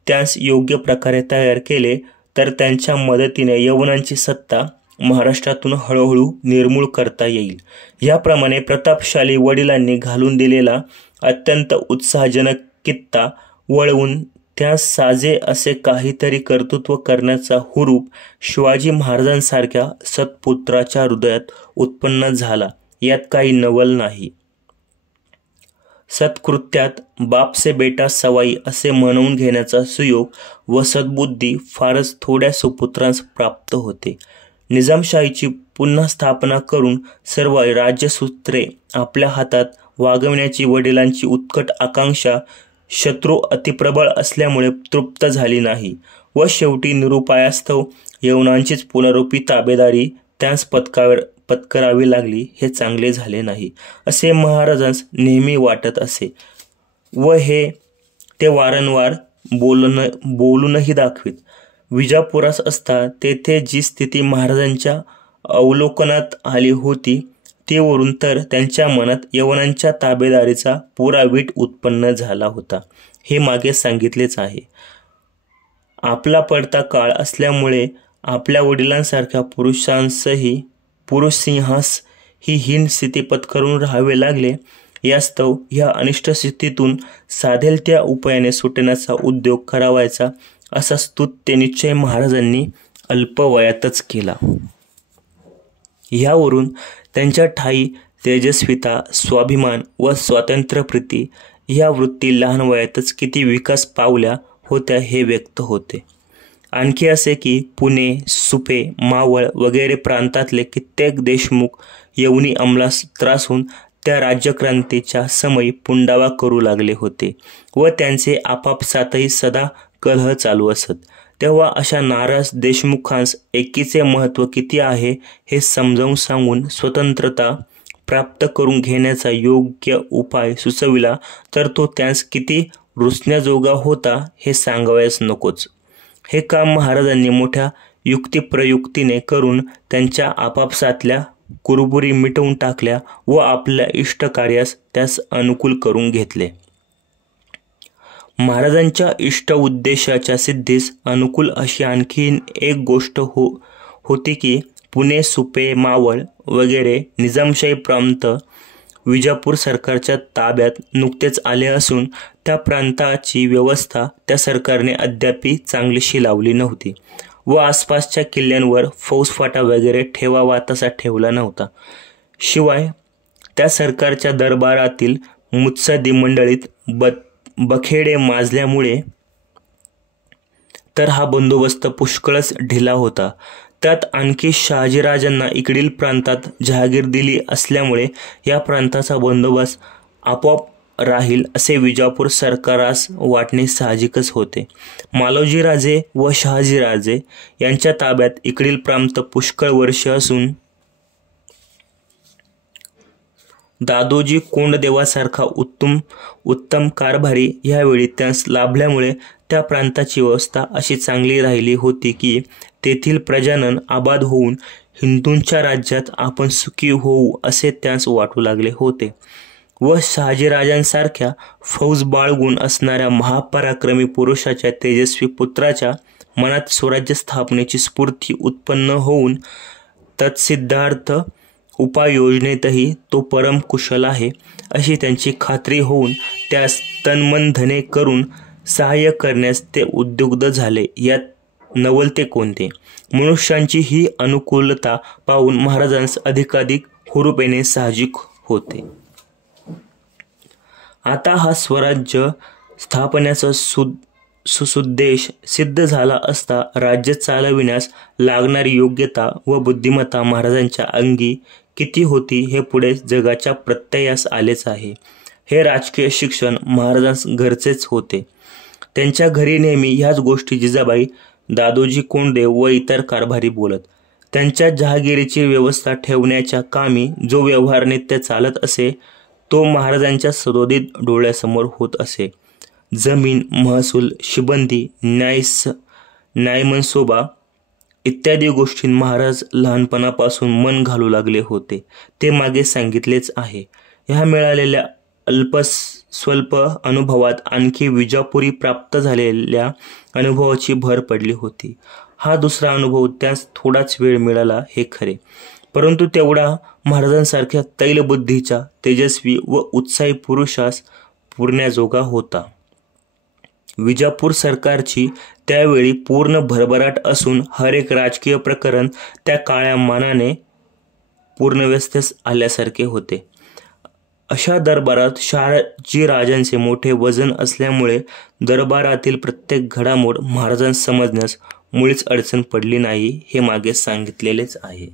त्यास योग्य प्रकारे तयार केले तर त्यांच्या मदतीने यवनांची सत्ता महाराष्ट्रातून हळूहळू निर्मूळ करता येईल. याप्रमाणे प्रतापशाली वडिलांनी घालून दिलेला अत्यंत उत्साहजनक कित्ता वळवून त्यास साजे असे काहीतरी कर्तृत्व करण्याचा हुरूप शिवाजी महाराजांसारख्या सत्पुत्राच्या हृदयात उत्पन्न झाला यात काही नवल नाही. सत्कृत्यात बाप से बेटा सवाई असे म्हणवून घेण्याचा सुयोग व सद्बुद्धी फारच थोड्या सुपुत्रांस प्राप्त होते. निजामशाहीची पुन्हा स्थापना करून सर्व राज्यसूत्रे आपल्या हातात वागवण्याची वडिलांची उत्कट आकांक्षा शत्रू अतिप्रबळ असल्यामुळे तृप्त झाली नाही व शेवटी निरुपायास्तव यवनांचीच पुनरुपी ताबेदारी त्यास पत्करावी लागली हे चांगले झाले नाही असे महाराजांस नेहमी वाटत असे व हे ते वारंवार बोलूनही दाखवीत. विजापुरास असता तेथे जी स्थिती महाराजांच्या अवलोकनात आली होती तेवरून तर त्यांच्या मनात यवनांच्या ताबेदारीचा पुरा वीट उत्पन्न झाला होता हे मागे सांगितलेच आहे. आपला पडता काळ असल्यामुळे आपल्या वडिलांसारख्या पुरुषसिंहास ही हीन स्थिती पत्करून राहावे लागले. यास्तव ह्या अनिष्ट स्थितीतून साधेल त्या उपायाने सुटण्याचा उद्योग करावायचा असा स्तुत्य निश्चय महाराजांनी अल्पवयातच केला. ह्यावरून त्यांच्या ठायी तेजस्विता, स्वाभिमान व स्वातंत्र्यप्रीती ह्या वृत्ती लहान वयातच किती विकास पावल्या होत्या हे व्यक्त होते. आणखी असे की पुणे, सुपे, मावळ वगैरे प्रांतातले कित्येक देशमुख यवनी अंमलास त्रासून त्या राज्यक्रांतीच्या समयी पुंडावा करू लागले होते व त्यांचे आपापसातही सदा कलह चालू असत. तेव्हा अशा नाराज देशमुखांस एकीचे महत्त्व किती आहे हे समजावून सांगून स्वतंत्रता प्राप्त करून घेण्याचा योग्य उपाय सुचविला तर तो त्यांस किती रुचण्याजोगा होता हे सांगावयास नकोच. हे काम महाराजांनी मोठ्या युक्तिप्रयुक्तीने करून त्यांच्या आपापसातल्या कुरबुरी मिटवून टाकल्या व आपल्या इष्टकार्यास त्यास अनुकूल करून घेतले. महाराजांच्या इष्ट उद्देशाच्या सिद्धीस अनुकूल अशी आणखी एक गोष्ट होती की पुणे, सुपे, मावळ वगैरे निजामशाही प्रांत विजापूर सरकारच्या ताब्यात नुकतेच आले असून त्या प्रांताची व्यवस्था त्या सरकारने अद्यापी चांगलीशी लावली नव्हती व आसपासच्या किल्ल्यांवर फौजफाटा वगैरे ठेवावा तसा ठेवला नव्हता. शिवाय त्या सरकारच्या दरबारातील मुत्सद्दी मंडळीत बखेडे माजल्यामुळे तर हा बंदोबस्त पुष्कळच ढिला होता. त्यात आणखी शहाजीराजांना इकडील प्रांतात जहागीर दिली असल्यामुळे या प्रांताचा बंदोबस्त आपोआप राहील असे विजापूर सरकारास वाटणे साहजिकच होते. मालोजीराजे व शहाजीराजे यांच्या ताब्यात इकडील प्रांत पुष्कळ वर्ष असून दादोजी कोंडदेवासारखा उत्तम कारभारी ह्यावेळी त्यास लाभल्यामुळे त्या प्रांताची व्यवस्था अशी चांगली राहिली होती की तेथील प्रजानन आबाद होऊन हिंदूंच्या राज्यात आपण सुखी होऊ असे त्यास वाटू लागले होते व शहाजीराजांसारख्या फौज बाळगून असणाऱ्या महापराक्रमी पुरुषाच्या तेजस्वी पुत्राच्या मनात स्वराज्य स्थापनेची स्फूर्ती उत्पन्न होऊन तत्सिद्धार्थ उपाययोजनेतही तो परम कुशल आहे अशी त्यांची खात्री होऊन त्यास तनमन धने करून सहाय्य करण्यास ते उद्युक्त झाले. यात नवलते कोणते? मनुष्यांची ही अनुकूलता पाहून महाराजांस अधिकाधिक हुरूप येणे साहजिक होते. आता हा स्वराज्य स्थापनेचा सुसुद्देश सिद्ध झाला असता राज्य चालविण्यास लागणारी योग्यता व बुद्धिमत्ता महाराजांच्या अंगी किती होती हे पुढे जगाच्या प्रत्ययास आलेच आहे. हे राजकीय शिक्षण महाराजांस घरचेच होते. त्यांच्या घरी नेहमी ह्याच गोष्टी जिजाबाई, दादोजी कोंडदेव व इतर कारभारी बोलत. त्यांच्या जहागिरीची व्यवस्था ठेवण्याच्या कामी जो व्यवहार नित्य चालत असे तो महाराजांच्या सदोदित डोळ्यासमोर होत असे. जमीन, महसूल, शिबंदी, न्यायमनसोबा इत्यादी गोष्टीं महाराज लहानपणापासून मन घालू लागले होते ते मागे सांगितलेच आहे. ह्या मिळालेल्या स्वल्प अनुभवात आणखी विजापुरी प्राप्त झालेल्या अनुभवाची भर पडली होती. हा दुसरा अनुभव त्यास थोडाच वेळ मिळाला हे खरे, परंतु तेवढा महाराजांसारख्या तैलबुद्धीच्या तेजस्वी व उत्साही पुरुषास पुरण्याजोगा होता. विजापूर सरकारची त्यावेळी पूर्ण भरभराट असून हर एक राजकीय प्रकरण त्या काळ्या मानाने पूर्णव्यवस्थेस आल्यासारखे होते. अशा दरबारात शहाजीराजांचे मोठे वजन असल्यामुळे दरबारातील प्रत्येक घडामोड महाराजांस समजण्यास मुळीच अडचण पडली नाही हे मागे सांगितलेलेच आहे.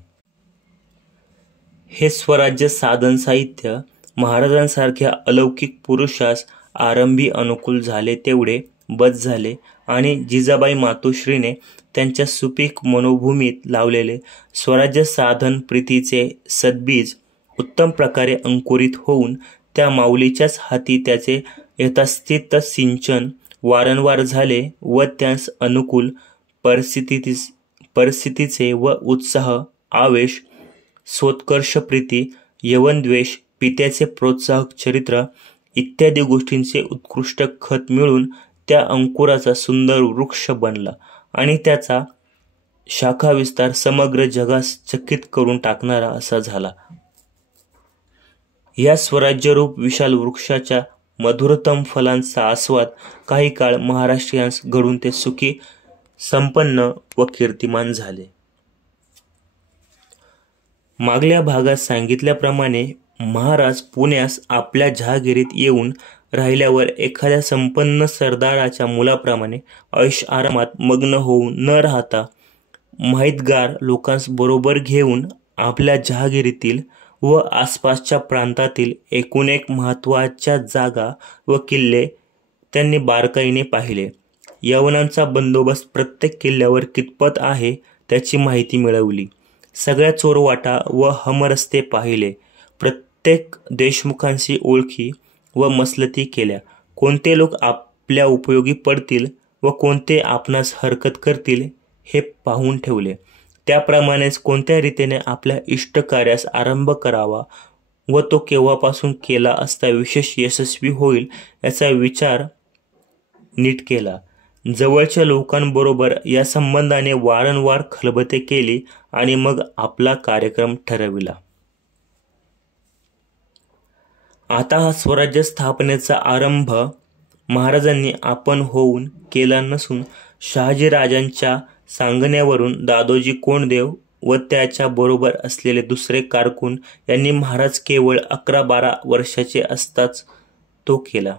हे स्वराज्य साधन साहित्य महाराजांसारख्या अलौकिक पुरुषास आरंभी अनुकूल झाले तेवढे बस झाले आणि जिजाबाई मातोश्रीने त्यांच्या सुपीक मनोभूमीत लावलेले स्वराज्य साधन प्रीतीचे सद्बीज उत्तम प्रकारे अंकुरित होऊन त्या माऊलीच्याच हाती त्याचे यथास्थित सिंचन वारंवार झाले व त्यास अनुकूल परिस्थितीचे व उत्साह, आवेश, सोत्कर्ष प्रीती, यवनद्वेष, पित्याचे प्रोत्साहक चरित्र इत्यादी गोष्टींचे उत्कृष्ट खत मिळून त्या अंकुराचा सुंदर वृक्ष बनला आणि त्याचा शाखा विस्तार समग्र जगास चकित करून टाकणारा असा झाला. या स्वराज्यरूप विशाल वृक्षाच्या मधुरतम फलांचा आस्वाद काही काळ महाराष्ट्रीयांस घडून ते सुखी, संपन्न व कीर्तिमान झाले. मागल्या भागात सांगितल्याप्रमाणे महाराज पुण्यास आपल्या जहागिरीत येऊन राहिल्यावर एखाद्या संपन्न सरदाराच्या मुलाप्रमाणे ऐश आरामात मग्न होऊन न राहता माहितगार लोकांस बरोबर घेऊन आपल्या जहागिरीतील व आसपासच्या प्रांतातील एकूण एक महत्त्वाच्या जागा व किल्ले त्यांनी बारकाईने पाहिले. यवनांचा बंदोबस्त प्रत्येक किल्ल्यावर कितपत आहे त्याची माहिती मिळवली. सगळ्या चोरवाटा व हमरस्ते पाहिले. प्रत्येक देशमुखांशी ओळखी व मसलती केल्या. कोणते लोक आपल्या उपयोगी पडतील व कोणते आपणास हरकत करतील हे पाहून ठेवले. त्याप्रमाणेच कोणत्या रीतीने आपल्या इष्टकार्यास आरंभ करावा व तो केव्हापासून केला असता विशेष यशस्वी होईल याचा विचार नीट केला. जवळच्या लोकांबरोबर या संबंधाने वारंवार खलबते केली आणि मग आपला कार्यक्रम ठरविला. आता हा स्वराज्य स्थापनेचा आरंभ महाराजांनी आपण होऊन केला नसून शहाजीराजांच्या सांगण्यावरून दादोजी कोंडदेव व त्याच्या बरोबर असलेले दुसरे कारकून यांनी महाराज केवळ 11-12 वर्षाचे असताच तो केला,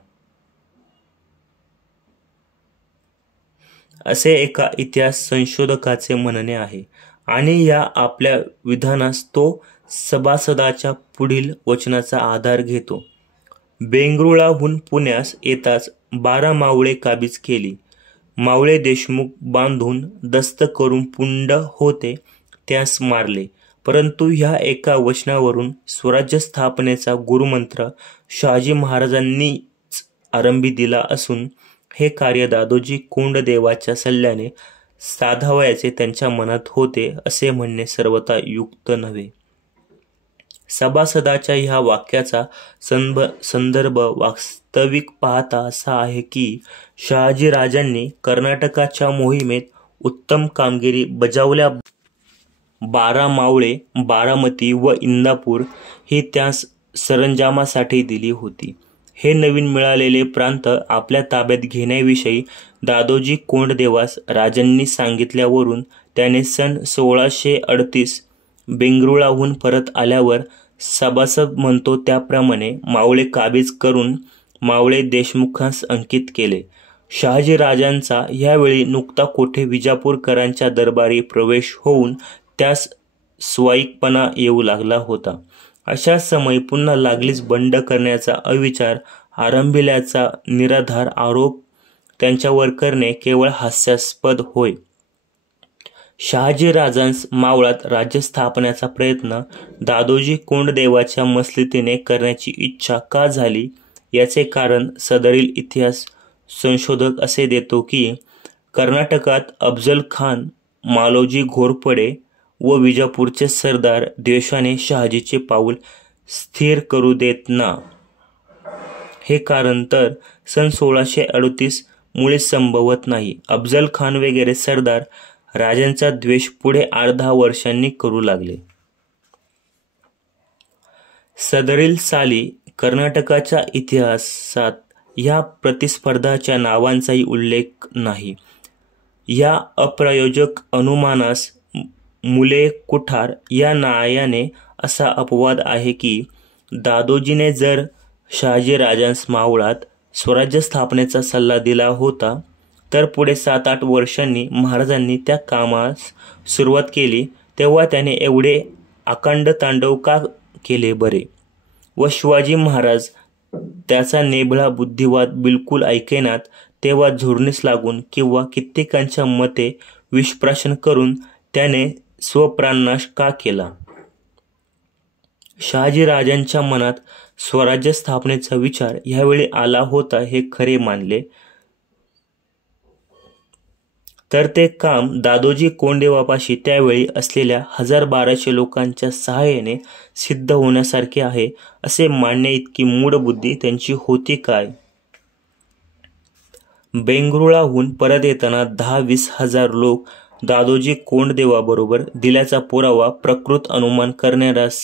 असे एका इतिहास संशोधकाचे म्हणणे आहे. आणि या आपल्या विधानास तो सभासदाच्या पुढील वचनाचा आधार घेतो. बेंगरुळाहून पुण्यास येताच 12 मावळे काबीज केली. मावळे देशमुख बांधून दस्त करून पुंड होते त्यास मारले. परंतु ह्या एका वचनावरून स्वराज्य स्थापनेचा गुरुमंत्र शहाजी महाराजांनीच आरंभी दिला असून हे कार्य दादोजी कोंडदेवाच्या सल्ल्याने साधावयाचे त्यांच्या मनात होते असे म्हणणे सर्वथा युक्त नव्हे. सभासदाच्या ह्या वाक्याचा संदर्भ वास्तविक पाहता असा आहे की शहाजीराजांनी कर्नाटकाच्या मोहिमेत उत्तम कामगिरी बजावल्या. 12 मावळे बारामती व इंदापूर ही त्यास सरंजामासाठी दिली होती. हे नवीन मिळालेले प्रांत आपल्या ताब्यात घेण्याविषयी दादोजी कोंडदेवास राजांनी सांगितल्यावरून त्याने सन 1638 बेंगरुळाहून परत आल्यावर सभासद म्हणतो त्याप्रमाणे मावळे काबीज करून मावळे देशमुखांस अंकित केले. शहाजीराजांचा ह्यावेळी नुकता कोठे विजापूरकरांच्या दरबारी प्रवेश होऊन त्यास स्वाईकपणा येऊ लागला होता. अशा समयी पुन्हा लागलीच बंड करण्याचा अविचार आरंभिल्याचा निराधार आरोप त्यांच्यावर करणे केवळ हास्यास्पद होय. शहाजीराजांस मावळात राज्य स्थापण्याचा प्रयत्न दादोजी कोंडदेवाच्या मसलतीने करण्याची इच्छा का झाली याचे कारण सदरील इतिहास संशोधक असे देतो की कर्नाटकात अफजल खान, मालोजी घोरपडे व विजापूरचे सरदार द्वेषाने शहाजीचे पाऊल स्थिर करू देत ना. हे कारण तर सन 1638 मुळीच संभवत नाही. अफजल खान वगैरे सरदार राजांचा द्वेष पुढे 10 वर्षांनी करू लागले. सदरील साली कर्नाटकाच्या इतिहासात ह्या प्रतिस्पर्धाच्या नावांचाही उल्लेख नाही. या अप्रायोजक अनुमानास मुले कुठार या न्यायाने असा अपवाद आहे की दादोजीने जर शहाजीराजांस मावळात स्वराज्य स्थापनेचा सल्ला दिला होता तर पुढे 7-8 वर्षांनी महाराजांनी त्या कामास सुरुवात केली तेव्हा त्याने एवढे आकांड तांडव का केले बरे? व शिवाजी महाराज त्याचा नेभळा बुद्धिवाद बिलकुल ऐकेनात तेव्हा झुरनीस लागून किंवा कित्येकांच्या मते विषप्राशन करून त्याने स्वप्राणनाश का केला? शहाजीराजांच्या मनात स्वराज्य स्थापनेचा विचार ह्यावेळी आला होता हे खरे मानले तर ते काम दादोजी कोंडदेवापाशी त्यावेळी असलेल्या 1000-1200 लोकांच्या सहाय्याने सिद्ध होण्यासारखे आहे असे मानणे इतकी मूढ बुद्धी त्यांची होती काय? बेंगरुळाहून परत येताना 10-20 हजार लोक दादोजी कोंडदेवाबरोबर दिल्याचा पुरावा प्रकृत अनुमान करणाऱ्यास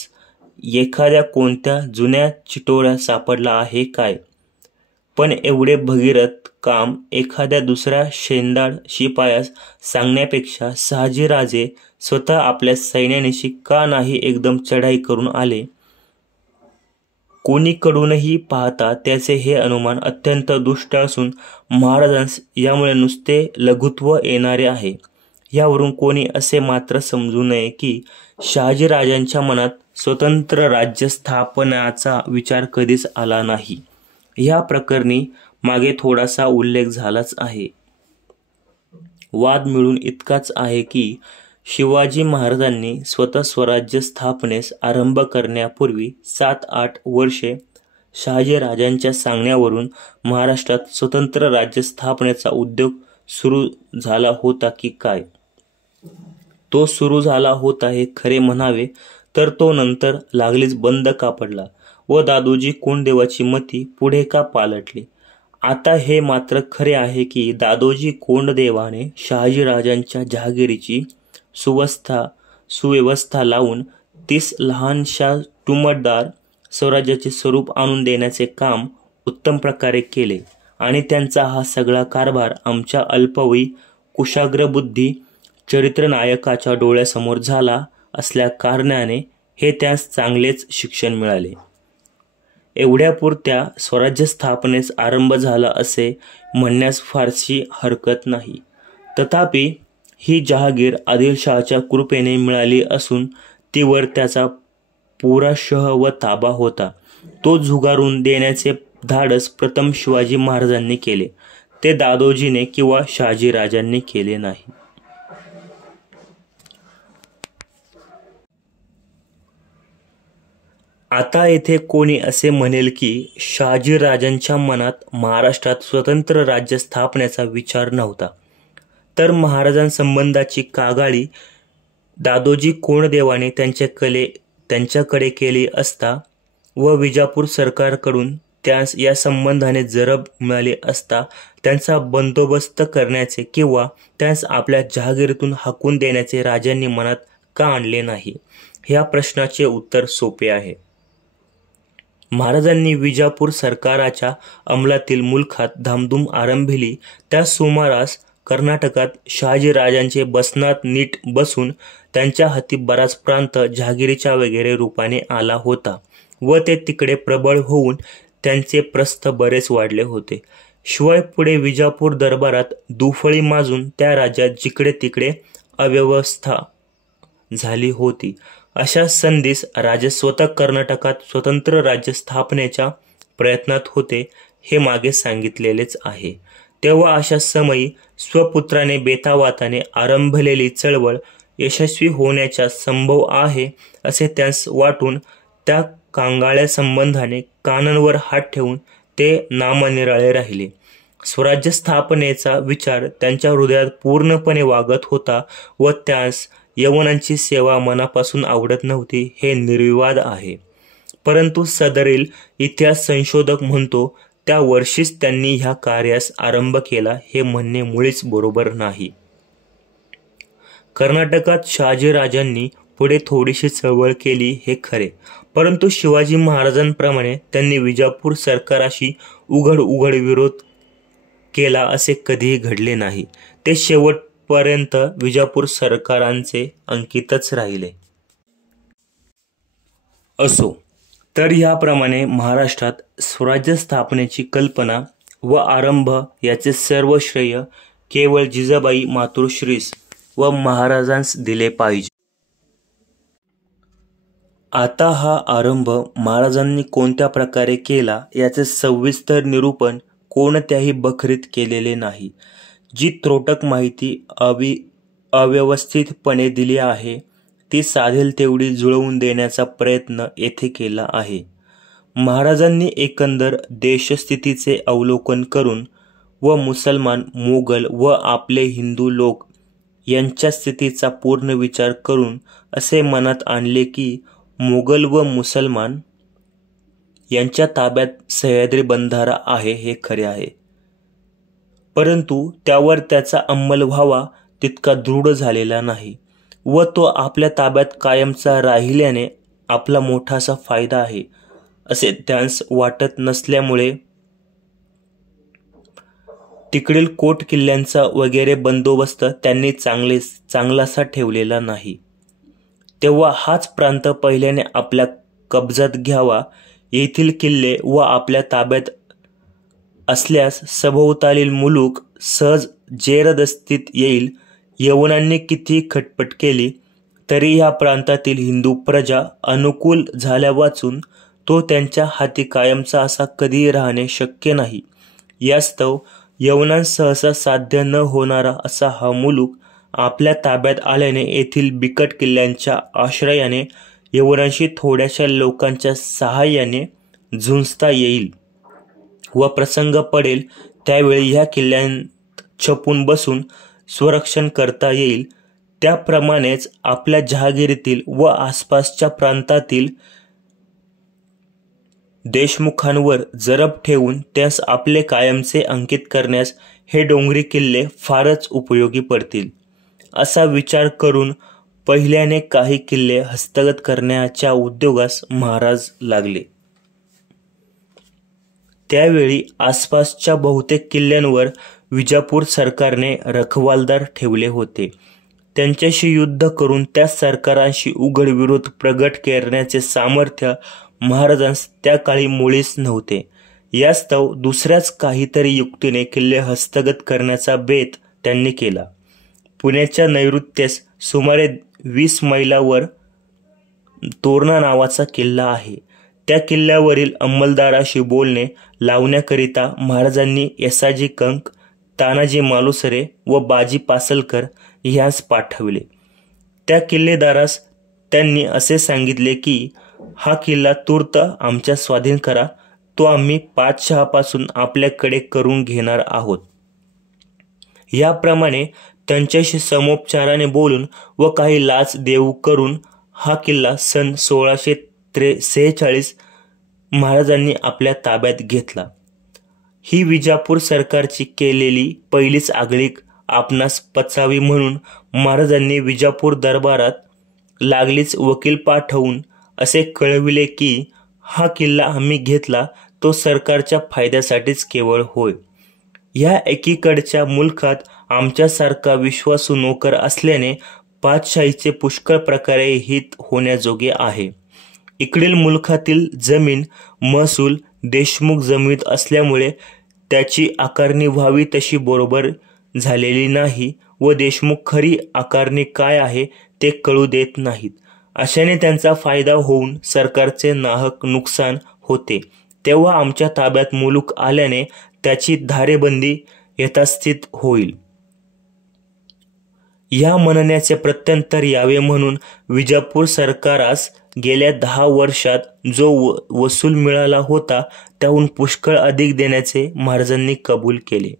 एखाद्या कोणत्या जुन्या चिटोऱ्या सापडला आहे काय? पण एवढे भगीरथ काम एखाद्या दुसऱ्या शेंदाड शिपायास सांगण्यापेक्षा शहाजीराजे स्वतः आपल्या सैन्यानिशी का नाही एकदम चढाई करून आले? कोणीकडूनही पाहता त्याचे हे अनुमान अत्यंत दुष्ट असून महाराजांस यामुळे नुसते लघुत्व येणारे आहे. यावरून कोणी असे मात्र समजू नये की शहाजीराजांच्या मनात स्वतंत्र राज्य स्थापनाचा विचार कधीच आला नाही. या प्रकरणी मागे थोडासा उल्लेख झालाच आहे. वाद मिळून इतकाच आहे की शिवाजी महाराजांनी स्वतः स्वराज्य स्थापनेस आरंभ करण्यापूर्वी 7-8 वर्षे शहाजीराजांच्या सांगण्यावरून महाराष्ट्रात स्वतंत्र राज्य स्थापनेचा उद्योग सुरू झाला होता की काय? तो सुरू झाला होता हे खरे म्हणावे तर तो नंतर लागलीच बंद का पडला व दादोजी कोंडदेवाची मती पुढे का पालटली? आता हे मात्र खरे आहे की दादोजी कोंडदेवाने शहाजीराजांच्या जहागिरीची सुव्यवस्था लावून 30 लहानशा टुमदार स्वराज्याचे स्वरूप आणून देण्याचे काम उत्तम प्रकारे केले आणि त्यांचा हा सगळा कारभार आमच्या अल्पवयी कुशाग्रबुद्धी चरित्रनायकाच्या डोळ्यासमोर झाला असल्या कारणाने हे त्यास चांगलेच शिक्षण मिळाले. एवढ्यापुरत्या स्वराज्य स्थापनेस आरंभ झाला असे म्हणण्यास फारशी हरकत नाही. तथापि ही जहागीर आदिलशहाच्या कृपेने मिळाली असून तीवर त्याचा पुरा शह व ताबा होता. तो झुगारून देण्याचे धाडस प्रथम शिवाजी महाराजांनी केले, ते दादोजीने किंवा शहाजीराजांनी केले नाही. आता येथे कोणी असे म्हणेल की शहाजीराजांच्या मनात महाराष्ट्रात स्वतंत्र राज्य स्थापनेचा विचार नव्हता, तर महाराजांसंबंधाची कागाळी दादोजी कोंडदेवाने त्यांच्याकडे केली असता व विजापूर सरकारकडून त्यास या संबंधाने जरब मिळाली असता त्यांचा बंदोबस्त करण्याचे किंवा त्यास आपल्या जहागिरीतून हाकून देण्याचे राजांनी मनात का आणले नाही? ह्या प्रश्नाचे उत्तर सोपे आहे. महाराजांनी विजापूर सरकाराच्या अंमलातील मुलखात धामधूम आरंभिली त्या सुमारास कर्नाटकात शहाजीराजांचे बसनात नीट बसून त्यांच्या हाती बराच प्रांत जहागिरीच्या वगैरे रूपाने आला होता व ते तिकडे प्रबळ होऊन त्यांचे प्रस्थ बरेच वाढले होते. शिवाय पुढे विजापूर दरबारात दुफळी माजून त्या राज्यात जिकडे तिकडे अव्यवस्था झाली होती. अशा संधीस राजे स्वतः कर्नाटकात स्वतंत्र राज्य स्थापनेच्या प्रयत्नात होते हे मागे सांगितलेलेच आहे. तेव्हा अशा समयी स्वपुत्राने बेतावाताने आरंभलेली चळवळ यशस्वी होण्याचा संभव आहे असे त्यास वाटून त्या कांगाळ्या संबंधाने कानांवर हात ठेवून ते नामनिराळे राहिले. स्वराज्य स्थापनेचा विचार त्यांच्या हृदयात पूर्णपणे वागत होता व त्यास यवनांची सेवा मनापासून आवडत नव्हती हे निर्विवाद आहे. परंतु सदरील इतिहास संशोधक म्हणतो त्या वर्षीच त्यांनी ह्या कार्यास आरंभ केला हे म्हणणे मुळीच बरोबर नाही. कर्नाटकात शहाजीराजांनी पुढे थोडीशी चळवळ केली हे खरे, परंतु शिवाजी महाराजांप्रमाणे त्यांनी विजापूर सरकाराशी उघड विरोध केला असे कधीही घडले नाही. ते शेवटपर्यंत विजापूर सरकारांचे अंकितच राहिले. असो, तर ह्याप्रमाणे महाराष्ट्रात स्वराज्य स्थापनेची कल्पना व आरंभ याचे सर्व श्रेय केवळ जिजाबाई मातोश्रीस व महाराजांस दिले पाहिजे. आता हा आरंभ महाराजांनी कोणत्या प्रकारे केला याचे सविस्तर निरूपण कोणत्याही बखरीत केलेले नाही. जी त्रोटक माहिती अव्यवस्थितपणे दिली आहे ती साधेल तेवढी जुळवून देण्याचा प्रयत्न येथे केला आहे. महाराजांनी एकंदर देशस्थितीचे अवलोकन करून व मुसलमान, मोगल व आपले हिंदू लोक यांच्या स्थितीचा पूर्ण विचार करून असे मनात आणले की मोगल व मुसलमान यांच्या ताब्यात सह्याद्री बंधारा आहे हे खरे आहे, परंतु त्यावर त्याचा अंमल व्हावा तितका दृढ झालेला नाही व तो आपल्या ताब्यात कायमचा राहिल्याने आपला मोठासा फायदा आहे असे त्यांस वाटत नसल्यामुळे तिकडील कोट किल्ल्यांचा वगैरे बंदोबस्त त्यांनी चांगलासा ठेवलेला नाही. तेव्हा हाच प्रांत पहिल्याने आपल्या कब्जात घ्यावा येथील किल्ले व आपल्या ताब्यात असल्यास सभोवतालील मुलूक सहज जेरदस्तीत येईल. यवनांनी किती खटपट केली तरी या प्रांतातील हिंदू प्रजा अनुकूल झाल्या वाचून तो त्यांच्या हाती कायमचा असा कधीही राहणे शक्य नाही. यास्तव यवनांस सहसा साध्य न होणारा असा हा मुलूक आपल्या ताब्यात आल्याने येथील बिकट किल्ल्यांच्या आश्रयाने यवनांशी थोड्याशा लोकांच्या सहाय्याने झुंजता येईल व प्रसंग पडेल त्यावेळी ह्या किल्ल्यांत छपून बसून स्वरक्षण करता येईल. त्याप्रमाणेच आपल्या जहागिरीतील व आसपासच्या प्रांतातील देशमुखांवर जरब ठेवून त्यास आपले कायमचे अंकित करण्यास हे डोंगरी किल्ले फारच उपयोगी पडतील असा विचार करून पहिल्याने काही किल्ले हस्तगत करण्याच्या उद्योगास महाराज लागले. त्यावेळी आसपासच्या बहुतेक किल्ल्यांवर विजापूर सरकारने रखवालदार ठेवले होते. त्यांच्याशी युद्ध करून त्या सरकारांशी उघड विरोध प्रगट करण्याचे सामर्थ्य महाराजांस त्या काळी मुळीच नव्हते. यास्तव दुसऱ्याच काहीतरी युक्तीने किल्ले हस्तगत करण्याचा बेत त्यांनी केला. पुण्याच्या नैऋत्येस सुमारे 20 मैलावर तोरणा नावाचा किल्ला आहे. त्या किल्ल्यावरील अंमलदाराशी बोलणे लावण्याकरिता महाराजांनी येसाजी कंक, तानाजी मालुसरे व बाजी पासलकर ह्यास पाठविले. त्या किल्लेदारास त्यांनी असे सांगितले की हा किल्ला तूर्त आमच्या स्वाधीन करा, तो आम्ही पातशहापासून आपल्याकडे करून घेणार आहोत. याप्रमाणे त्यांच्याशी समोपचाराने बोलून व काही लाच देऊ करून हा किल्ला सन 1646 महाराजांनी आपल्या ताब्यात घेतला. ही विजापूर सरकारची केलेली पहिलीच आगळीक आपणास पचावी म्हणून महाराजांनी विजापूर दरबारात लागलीच वकील पाठवून असे कळविले की हा किल्ला आम्ही घेतला तो सरकारच्या फायद्यासाठीच केवळ होय. ह्या एकीकडच्या मुलखात आमच्यासारखा विश्वासू नोकर असल्याने पातशाहीचे पुष्कळ प्रकारे हित होण्याजोगे आहे. इकडील मुलखातील जमीन महसूल देशमुख जमीत असल्यामुळे त्याची आकारणी व्हावी तशी बरोबर झालेली नाही व देशमुख खरी आकारणी काय आहे ते कळू देत नाहीत. अशाने त्यांचा फायदा होऊन सरकारचे नाहक नुकसान होते. तेव्हा आमच्या ताब्यात मुलूक आल्याने त्याची धारेबंदी यथास्थित होईल. या म्हणण्याचे प्रत्यंतर यावे म्हणून विजापूर सरकारास गेल्या 10 वर्षात जो वसूल मिळाला होता त्याहून पुष्कळ अधिक देण्याचे महाराजांनी कबूल केले.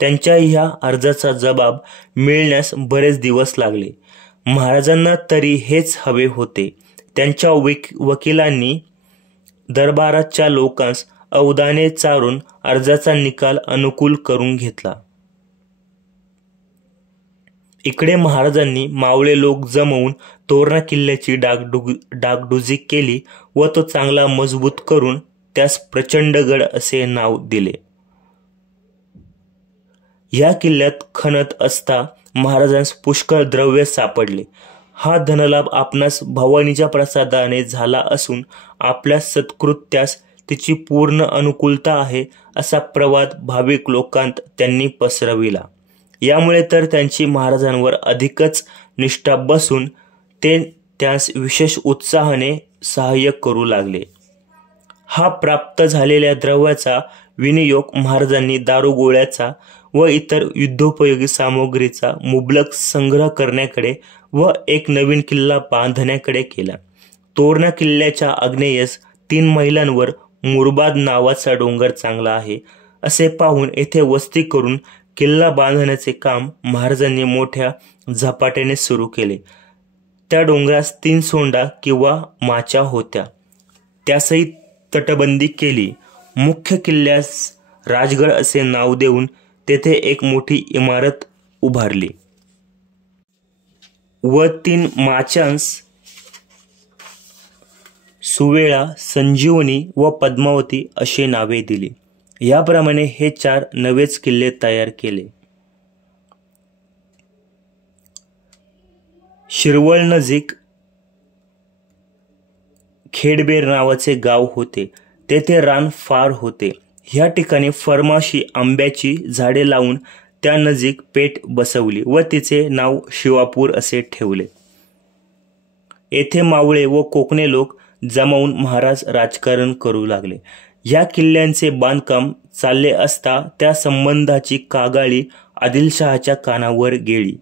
त्यांच्या ह्या अर्जाचा जबाब मिळण्यास बरेच दिवस लागले. महाराजांना तरी हेच हवे होते. त्यांच्या वकिलांनी दरबाराच्या लोकांस अवधाने चारून अर्जाचा निकाल अनुकूल करून घेतला. इकडे महाराजांनी मावळे लोक जमवून तोरणा किल्ल्याची डागडुजी केली व तो चांगला मजबूत करून त्यास प्रचंडगड असे नाव दिले. या किल्ल्यात खणत असता महाराजांस पुष्कळ द्रव्य सापडले. हा धनलाभ आपणास भवानीच्या प्रसादाने झाला असून आपल्या सत्कृत्यास तिची पूर्ण अनुकूलता आहे असा प्रवाद भाविक लोकांत त्यांनी पसरविला. यामुळे तर त्यांची महाराजांवर अधिकच निष्ठा बसून ते त्यास विशेष उत्साहाने सहाय्य करू लागले. हा प्राप्त झालेल्या द्रव्याचा विनियोग महाराजांनी दारुगोळ्याचा व इतर युद्धोपयोगी सामग्रीचा मुबलक संग्रह करण्याकडे व एक नवीन किल्ला बांधण्याकडे केला. तोरणा किल्ल्याच्या आग्नेयेस 3 मैलांवर मुरबाद नावाचा डोंगर चांगला आहे असे पाहून येथे वस्ती करून किल्ला बांधण्याचे काम महाराजांनी मोठ्या झपाट्याने सुरू केले. त्या डोंगरास 3 सोंडा किंवा माच्या होत्या. त्यासही तटबंदी केली. मुख्य किल्ल्यास राजगड असे नाव देऊन तेथे एक मोठी इमारत उभारली व 3 माचांस सुवेळा, संजीवनी व पद्मावती अशी नावे दिली. याप्रमाणे हे 4 नवेच किल्ले तयार केले. शिरवळ नजीक खेडबेर नावाचे गाव होते. तेथे रान फार होते. ह्या ठिकाणी फरमाशी आंब्याची झाडे लावून त्या नजीक पेठ बसवली व तिचे नाव शिवापूर असे ठेवले. येथे मावळे व कोकणे लोक जमावून महाराज राजकारण करू लागले. या किल्ल्यांचे बांधकाम चालले असता त्या संबंधाची कागाळी आदिलशहाच्या कानावर गेली.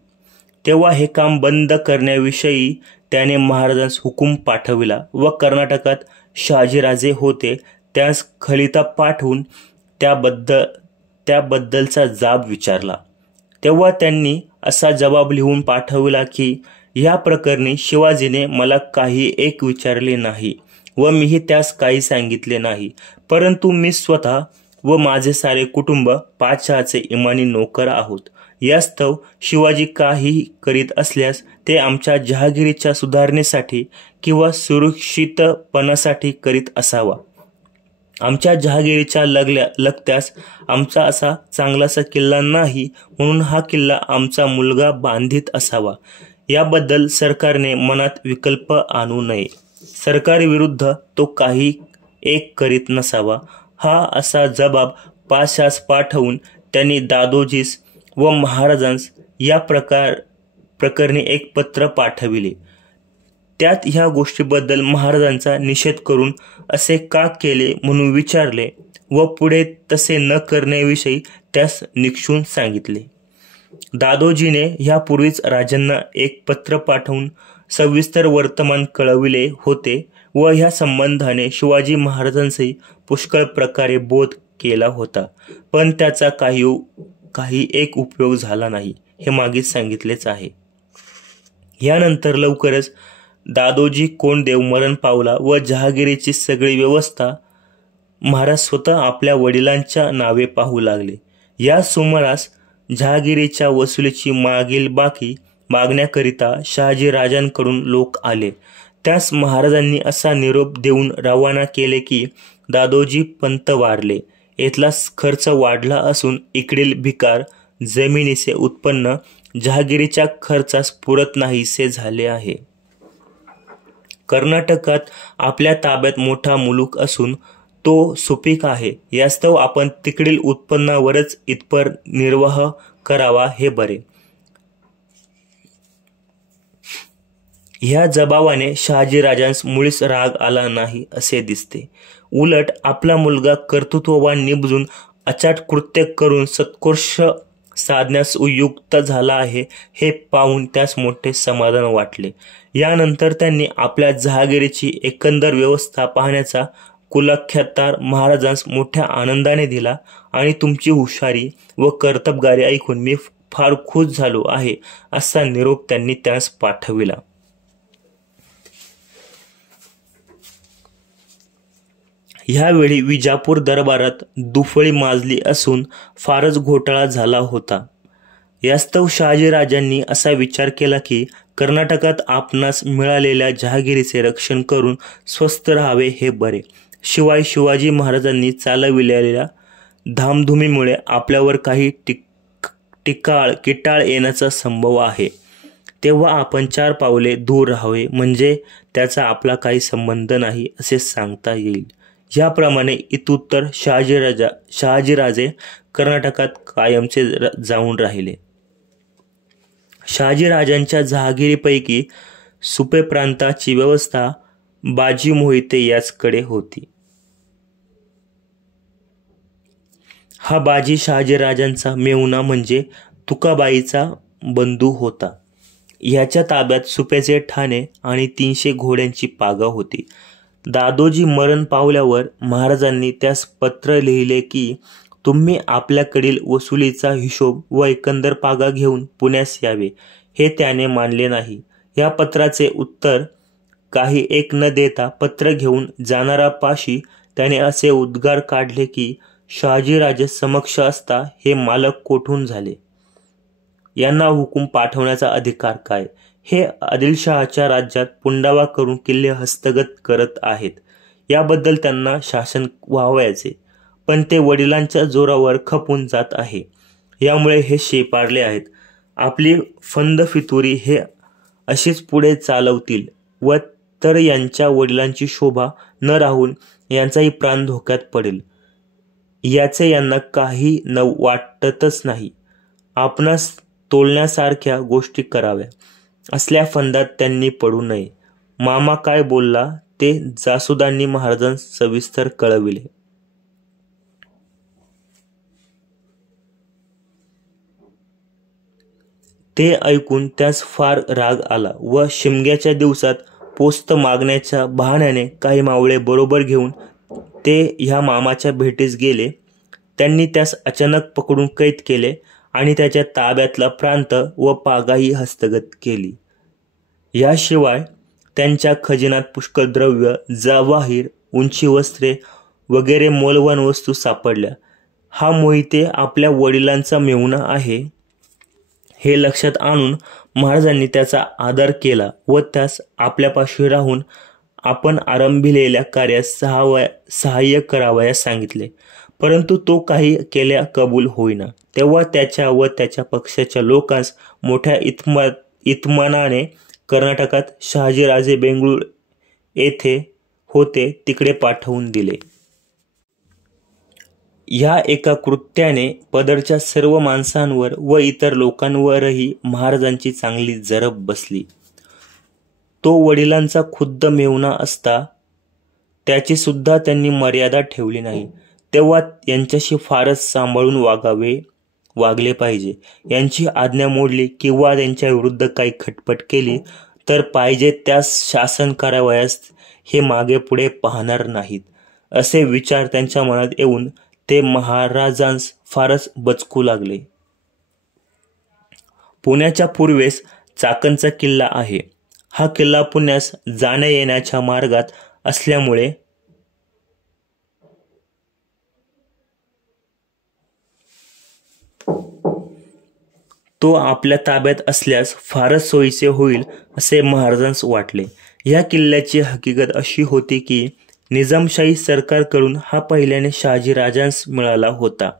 तेव्हा हे काम बंद करण्याविषयी त्याने महाराजांस हुकूम पाठविला व कर्नाटकात शहाजीराजे होते त्यास खलिता पाठवून त्याबद्दलचा जाब विचारला. तेव्हा त्यांनी असा जबाब लिहून पाठविला की या प्रकरणी शिवाजीने मला काही एक विचारले नाही व मीही त्यास काही सांगितले नाही, परंतु मी स्वतः व माझे सारे कुटुंब पातशहाचे इमानी नोकर आहोत. यास्तव शिवाजी काही करीत असल्यास ते आमच्या जहागिरीच्या सुधारणेसाठी किंवा सुरक्षितपणासाठी करीत असावा. आमच्या जहागिरीच्या लगत्यास आमचा असा चांगलासा किल्ला नाही, म्हणून हा किल्ला आमचा मुलगा बांधित असावा. याबद्दल सरकारने मनात विकल्प आणू नये. सरकारविरुद्ध तो काही एक करीत नसावा. हा असा जबाब पाशास पाठवून त्यांनी दादोजीस व महाराजांस या प्रकरणी एक पत्र पाठविले. त्यात ह्या गोष्टीबद्दल महाराजांचा निषेध करून असे का केले म्हणून विचारले व पुढे तसे न करण्याविषयी त्यास निक्षून सांगितले. दादोजीने ह्यापूर्वीच राजांना एक पत्र पाठवून सविस्तर वर्तमान कळविले होते व ह्या संबंधाने शिवाजी महाराजांसही पुष्कळ प्रकारे बोध केला होता, पण त्याचा काही एक उपयोग झाला नाही, हे मागेच सांगितलेच आहे. यानंतर लवकरच दादोजी कोंडदेव मरण पावला व जहागिरीची सगळी व्यवस्था महाराज स्वतः आपल्या वडिलांच्या नावे पाहू लागले. या सुमारास जहागिरीच्या वसुलीची मागील बाकी मागण्याकरिता शहाजी राजांकडून लोक आले. त्यास महाराजांनी असा निरोप देऊन रवाना केले की दादोजी पंत वारले. इथला खर्च वाढला असून इकडील भिकार जमिनीचे उत्पन्न जहागिरीच्या खर्चास पुरत नाहीसे झाले आहे. कर्नाटकात आपल्या ताब्यात मोठा मुलूक असून तो सुपीक आहे. यास्तव आपण तिकडील उत्पन्नावरच इतपर निर्वाह करावा हे बरे. ह्या जबाबाने शहाजीराजांस मुळीच राग आला नाही असे दिसते. उलट आपला मुलगा कर्तृत्ववान निपजून अचाट कृत्य करून सत्कर्ष साधण्यास उद्युक्त झाला आहे हे पाहून त्यास मोठे समाधान वाटले. यानंतर त्यांनी आपल्या जहागिरीची एकंदर व्यवस्था पाहण्याचा कुलख्यातार महाराजांस मोठ्या आनंदाने दिला आणि तुमची हुशारी व कर्तबगारी ऐकून मी फार खुश झालो आहे असा निरोप त्यांनी त्यास पाठविला. ह्यावेळी विजापूर दरबारात दुफळी माजली असून फारच घोटाळा झाला होता. यास्तव शहाजीराजांनी असा विचार केला की कर्नाटकात आपणास मिळालेल्या जहागिरीचे रक्षण करून स्वस्थ राहावे हे बरे. शिवाय शिवाजी महाराजांनी चालविलेल्या धामधुमीमुळे आपल्यावर काही किटाळ येण्याचा संभव आहे. तेव्हा आपण 4 पावले दूर राहावे, म्हणजे त्याचा आपला काही संबंध नाही असे सांगता येईल. याप्रमाणे इतुत्तर शहाजीराजे कर्नाटकात कायमचे जाऊन राहिले. शहाजीराजांच्या जहागिरीपैकी सुपे प्रांताची व्यवस्था बाजी मोहिते याचकडे होती. हा बाजी शहाजीराजांचा मेहुणा म्हणजे तुकाबाईचा बंधू होता. ह्याच्या ताब्यात सुप्याचे ठाणे आणि 300 घोड्यांची पागा होती. दादोजी मरण पावल्यावर महाराजांनी त्यास पत्र लिहिले की तुम्ही आपल्याकडील वसुलीचा हिशोब व एकंदर पागा घेऊन पुण्यास यावे. हे त्याने मानले नाही. या पत्राचे उत्तर काही एक न देता पत्र घेऊन जाणारा पाशी त्याने असे उद्गार काढले की शहाजीराजे समक्ष असता हे मालक कोठून झाले? यांना हुकूम पाठवण्याचा अधिकार काय? हे आदिलशहाच्या राज्यात पुंडावा करून किल्ले हस्तगत करत आहेत. याबद्दल त्यांना शासन व्हावयाचे, पण ते वडिलांच्या जोरावर खपून जात आहे. यामुळे हे शेपारले आहेत. आपली फंद फितुरी हे अशीच पुढे चालवतील व तर यांच्या वडिलांची शोभा न राहून यांचाही प्राण धोक्यात पडेल याचे यांना काही वाटतच नाही. आपणास तोलण्यासारख्या गोष्टी कराव्या असल्या फंदात त्यांनी पडू नये. मामा काय बोलला ते जासुदांनी महाराजांस सविस्तर कळविले. ते ऐकून त्यास फार राग आला व शिमग्याच्या दिवसात पोस्त मागण्याच्या बहाण्याने काही मावळे बरोबर घेऊन ते ह्या मामाच्या भेटीस गेले. त्यांनी त्यास अचानक पकडून कैद केले आणि त्याच्या ताब्यातला प्रांत व पागाही हस्तगत केली. याशिवाय त्यांच्या खजिन्यात पुष्कळ द्रव्य, जवाहीर, उंची वस्त्रे वगैरे मौल्यवान वस्तू सापडल्या. हा मोहिते आपल्या वडिलांचा मेहुणा आहे हे लक्षात आणून महाराजांनी त्याचा आदर केला व त्यास आपल्यापाशी राहून आपण आरंभिलेल्या कार्यास सहाय्य करावयास सांगितले. परंतु तो काही केल्या कबूल होईना. तेव्हा त्याच्या व त्याच्या पक्षाच्या लोकांस मोठ्या इत्मानाने कर्नाटकात शहाजीराजे बेंगळूर येथे होते तिकडे पाठवून दिले. या एका कृत्याने पदरच्या सर्व माणसांवर व इतर लोकांवरही महाराजांची चांगली जरब बसली. तो वडिलांचा खुद्द मेहुणा असता त्याची सुद्धा त्यांनी मर्यादा ठेवली नाही. तेव्हा यांच्याशी फारच सांभाळून वागले पाहिजे. यांची आज्ञा मोडली किंवा त्यांच्या विरुद्ध काही खटपट केली तर पाहिजे त्यास शासन करावयास हे मागे पुढे पाहणार नाहीत असे विचार त्यांच्या मनात येऊन ते महाराजांस फारच बचकू लागले. पुण्याच्या पूर्वेस चाकणचा किल्ला आहे. हा किल्ला पुण्यास जाण्या येण्याच्या मार्गात असल्यामुळे तो आपल्या ताब्यात असल्यास फारच सोयीचे होईल असे महाराजांस वाटले. या किल्ल्याची हकीकत अशी होती की निजामशाही सरकारकडून हा पहिल्याने शहाजीराजांस मिळाला होता.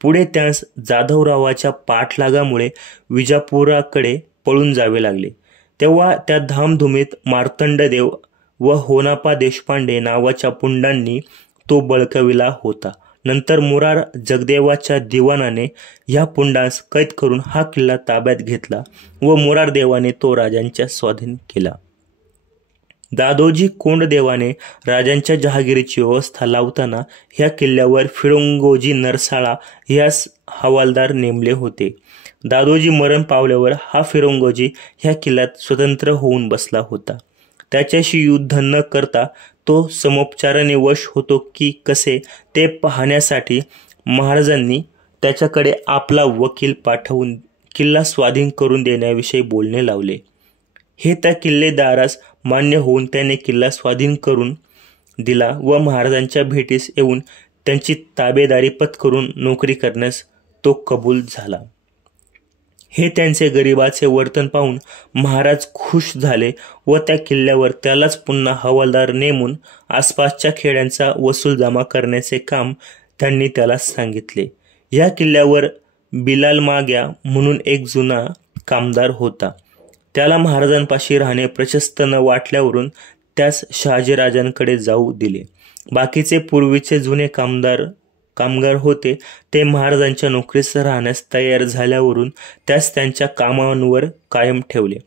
पुढे त्यास जाधवरावाच्या पाठलागामुळे विजापुराकडे पळून जावे लागले. तेव्हा त्या धामधुमीत मार्तंडदेव व होनापा देशपांडे नावाच्या पुंडांनी तो बळकाविला होता. नंतर मुरार जगदेवाच्या दिवाणाने ह्या पुंडास कैद करून हा किल्ला ताब्यात घेतला व मुरारदेवाने तो राजांच्या स्वाधीन केला. दादोजी कोंडदेवाने राजांच्या जहागिरीची व्यवस्था लावताना ह्या किल्ल्यावर फिरंगोजी नरसाळा ह्यास हवालदार नेमले होते. दादोजी मरण पावल्यावर हा फिरंगोजी ह्या किल्ल्यात स्वतंत्र होऊन बसला होता. त्याच्याशी युद्ध न करता तो समोपचाराने वश होतो की कसे ते पाहण्यासाठी महाराजांनी त्याच्याकडे आपला वकील पाठवून किल्ला स्वाधीन करून देण्याविषयी बोलणे लावले. हे त्या किल्लेदारास मान्य होऊन त्याने किल्ला स्वाधीन करून दिला व महाराजांच्या भेटीस येऊन त्यांची ताबेदारी पत्करून नोकरी करण्यास तो कबूल झाला. हे त्यांचे गरिबाचे वर्तन पाहून महाराज खुश झाले व त्या किल्ल्यावर त्यालाच पुन्हा हवालदार नेमून आसपासच्या खेड्यांचा वसूल जमा करण्याचे काम त्यांनी त्याला सांगितले. या किल्ल्यावर बिलाल माग्या म्हणून एक जुना कामदार होता. त्याला महाराजांपाशी राहणे प्रशस्त न वाटल्यावरून त्यास शहाजीराजांकडे जाऊ दिले. बाकीचे पूर्वीचे जुने कामगार होते ते महाराजांच्या नोकरीस राहण्यास तयार झाल्यावरून त्यास त्यांच्या कामांवर कायम ठेवले.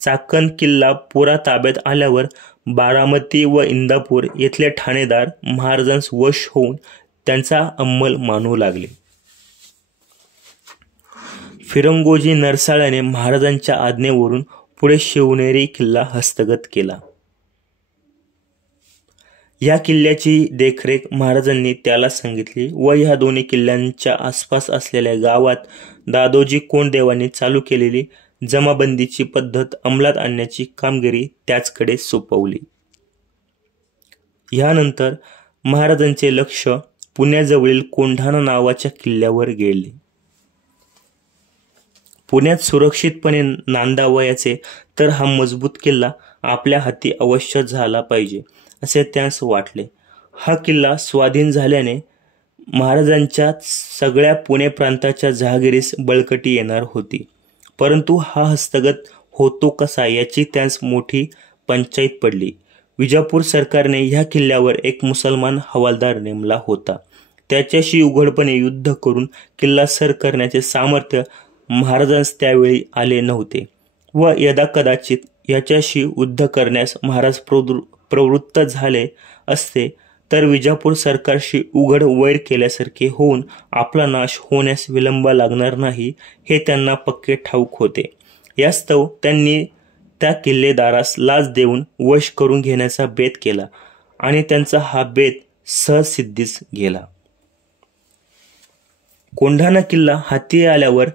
चाकण किल्ला पुरा ताब्यात आल्यावर बारामती व इंदापूर येथले ठाणेदार महाराजांस वश होऊन त्यांचा अंमल मानू लागले. फिरंगोजी नरसाळ्याने महाराजांच्या आज्ञेवरून पुढे शिवनेरी किल्ला हस्तगत केला. या किल्ल्याची देखरेख महाराजांनी त्याला सांगितली व ह्या दोन्ही किल्ल्यांच्या आसपास असलेल्या गावात दादोजी कोंडदेवांनी चालू केलेली जमाबंदीची पद्धत अंमलात आणण्याची कामगिरी त्याचकडे सोपवली. यानंतर महाराजांचे लक्ष पुण्याजवळील कोंढाणा नावाच्या किल्ल्यावर गेले. पुण्यात सुरक्षितपणे नांदावयाचे तर हा मजबूत किल्ला आपल्या हाती अवश्य झाला पाहिजे असे त्यास वाटले. हा किल्ला स्वाधीन झाल्याने महाराजांच्या सगळ्या पुणे प्रांताच्या जहागिरीस बळकटी येणार होती. परंतु हा हस्तगत होतो कसा याची त्यास मोठी पंचायत पडली. विजापूर सरकारने ह्या किल्ल्यावर एक मुसलमान हवालदार नेमला होता. त्याच्याशी उघडपणे युद्ध करून किल्ला सर करण्याचे सामर्थ्य महाराजांस त्यावेळी आले नव्हते व यदाकदाचित याच्याशी युद्ध करण्यास महाराज प्रवृत्त झाले असते तर विजापूर सरकारशी उघड वैर केल्यासारखे होऊन आपला नाश होण्यास विलंब लागणार नाही हे त्यांना पक्के ठाऊक होते. यास्तव त्यांनी त्या किल्लेदारास लाच देऊन वश करून घेण्याचा बेत केला आणि त्यांचा हा बेत सहसिद्धीस गेला. कोंढाणा किल्ला हाती आल्यावर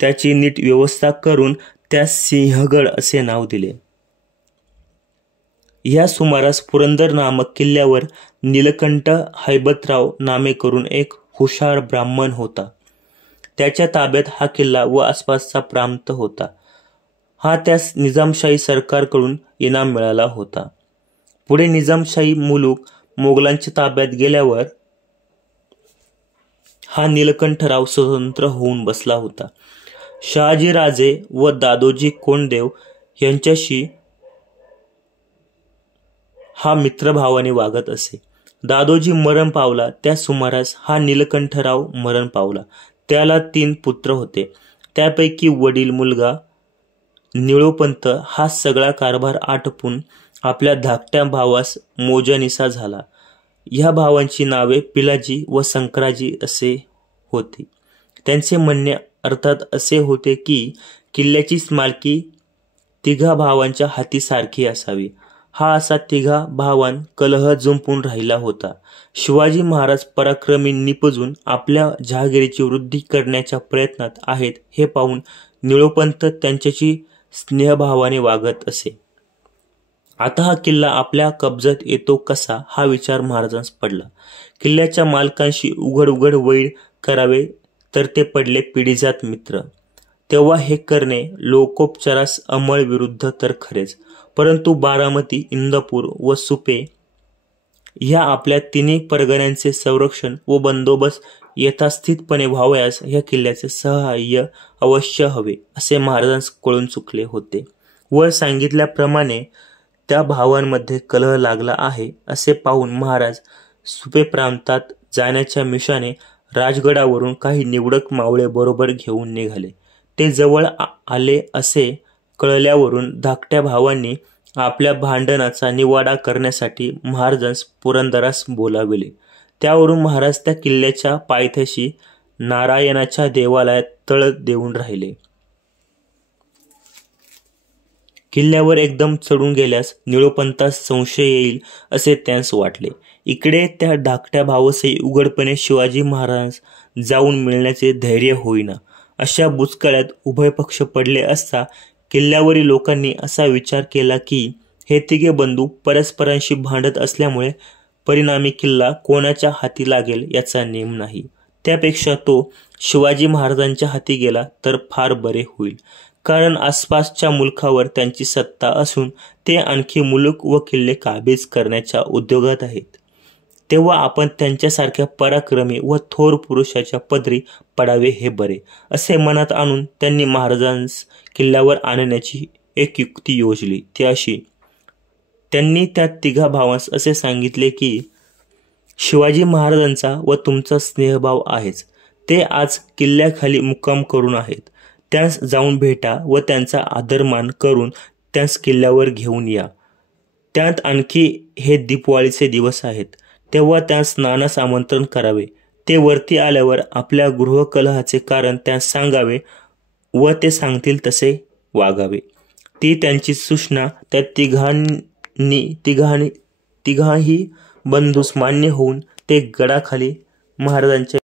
त्याची नीट व्यवस्था करून त्यास सिंहगड असे नाव दिले. या सुमारास पुरंदर नामक किल्ल्यावर नीलकंठ हैबतराव नामे करून एक हुशार ब्राह्मण होता. त्याच्या ताब्यात हा किल्ला व आसपासचा प्रांत होता. हा त्यास निजामशाही सरकारकडून इनाम मिळाला होता. पुढे निजामशाही मुलूक मोगलांच्या ताब्यात गेल्यावर हा नीलकंठराव स्वतंत्र होऊन बसला होता. शहाजीराजे व दादोजी कोंडदेव यांच्याशी हा मित्रभावाने वागत असे. दादोजी मरण पावला त्या सुमारास हा नीलकंठराव मरण पावला. त्याला 3 पुत्र होते. त्यापैकी वडील मुलगा निळोपंत हा सगळा कारभार आटपून आपल्या धाकट्या भावास मोजानिसा झाला. ह्या भावांची नावे पिलाजी व शंकराजी असे होती. त्यांचे म्हणणे अर्थात असे होते की किल्ल्याची मालकी तिघा भावांच्या हाती सारखी असावी. हा असा तिघा भावां कलह जुंपून राहिला होता. शिवाजी महाराज पराक्रमी निपजून आपल्या जहागिरीची वृद्धी करण्याच्या प्रयत्नात आहेत हे पाहून निळोपंत त्यांच्याशी स्नेहभावाने वागत असे. आता हा किल्ला आपल्या कब्जात येतो कसा हा विचार महाराजांस पडला. किल्ल्याच्या मालकांशी उघड वैर करावे तर ते पडले पिढीजात मित्र. तेव्हा हे करणे लोकोपचारास अंमळ विरुद्ध तर खरेच, परंतु बारामती, इंदापूर व सुपे ह्या आपल्या तिन्ही परगण्यांचे संरक्षण व बंदोबस्त यथास्थितपणे व्हावयास ह्या किल्ल्याचे सहाय्य अवश्य हवे असे महाराजांस कळून चुकले होते. वर सांगितल्याप्रमाणे त्या भावांमध्ये कलह लागला आहे असे पाहून महाराज सुपे प्रांतात जाण्याच्या मिशाने राजगडावरून काही निवडक मावळे बरोबर घेऊन निघाले. ते जवळ आले असे कळल्यावरून धाकट्या भावांनी आपल्या भांडणाचा निवाडा करण्यासाठी महाराजांस पुरंदरास बोलाविले. त्यावरून महाराज त्या किल्ल्याच्या पायथ्याशी नारायणाच्या देवालयात तळ देऊन राहिले. किल्ल्यावर एकदम चढून गेल्यास निळोपंतास संशय येईल असे त्यांस वाटले. इकडे त्या धाकट्या भावासही उघडपणे शिवाजी महाराज जाऊन मिळण्याचे धैर्य होईना. अशा बुचकळ्यात उभय पक्ष पडले असता किल्ल्यावरील लोकांनी असा विचार केला की हे तिघे बंधू परस्परांशी भांडत असल्यामुळे परिणामी किल्ला कोणाच्या हाती लागेल याचा नेम नाही. त्यापेक्षा तो शिवाजी महाराजांच्या हाती गेला तर फार बरे होईल, कारण आसपासच्या मुलखावर त्यांची सत्ता असून ते आणखी मुलूक व किल्ले काबीज करण्याच्या उद्योगात आहेत. तेव्हा आपण त्यांच्यासारख्या पराक्रमी व थोर पुरुषाच्या पदरी पडावे हे बरे असे मनात आणून त्यांनी महाराजांस किल्ल्यावर आणण्याची एक युक्ती योजली. ती अशी: त्यांनी त्या तिघा भावांस असे सांगितले की शिवाजी महाराजांचा व तुमचा स्नेहभाव आहेच. ते आज किल्ल्याखाली मुक्काम करून आहेत. त्यास जाऊन भेटा व त्यांचा आदरमान करून त्यास किल्ल्यावर घेऊन या. त्यात आणखी हे दीपवाळीचे दिवस आहेत, तेव्हा त्यास स्नानास आमंत्रण करावे. ते वरती आल्यावर आपल्या गृहकलहाचे कारण त्यास सांगावे व ते सांगतील तसे वागावे. ती त्यांची सूचना त्या तिघाही बंधूस मान्य होऊन ते गडाखाली महाराजांच्या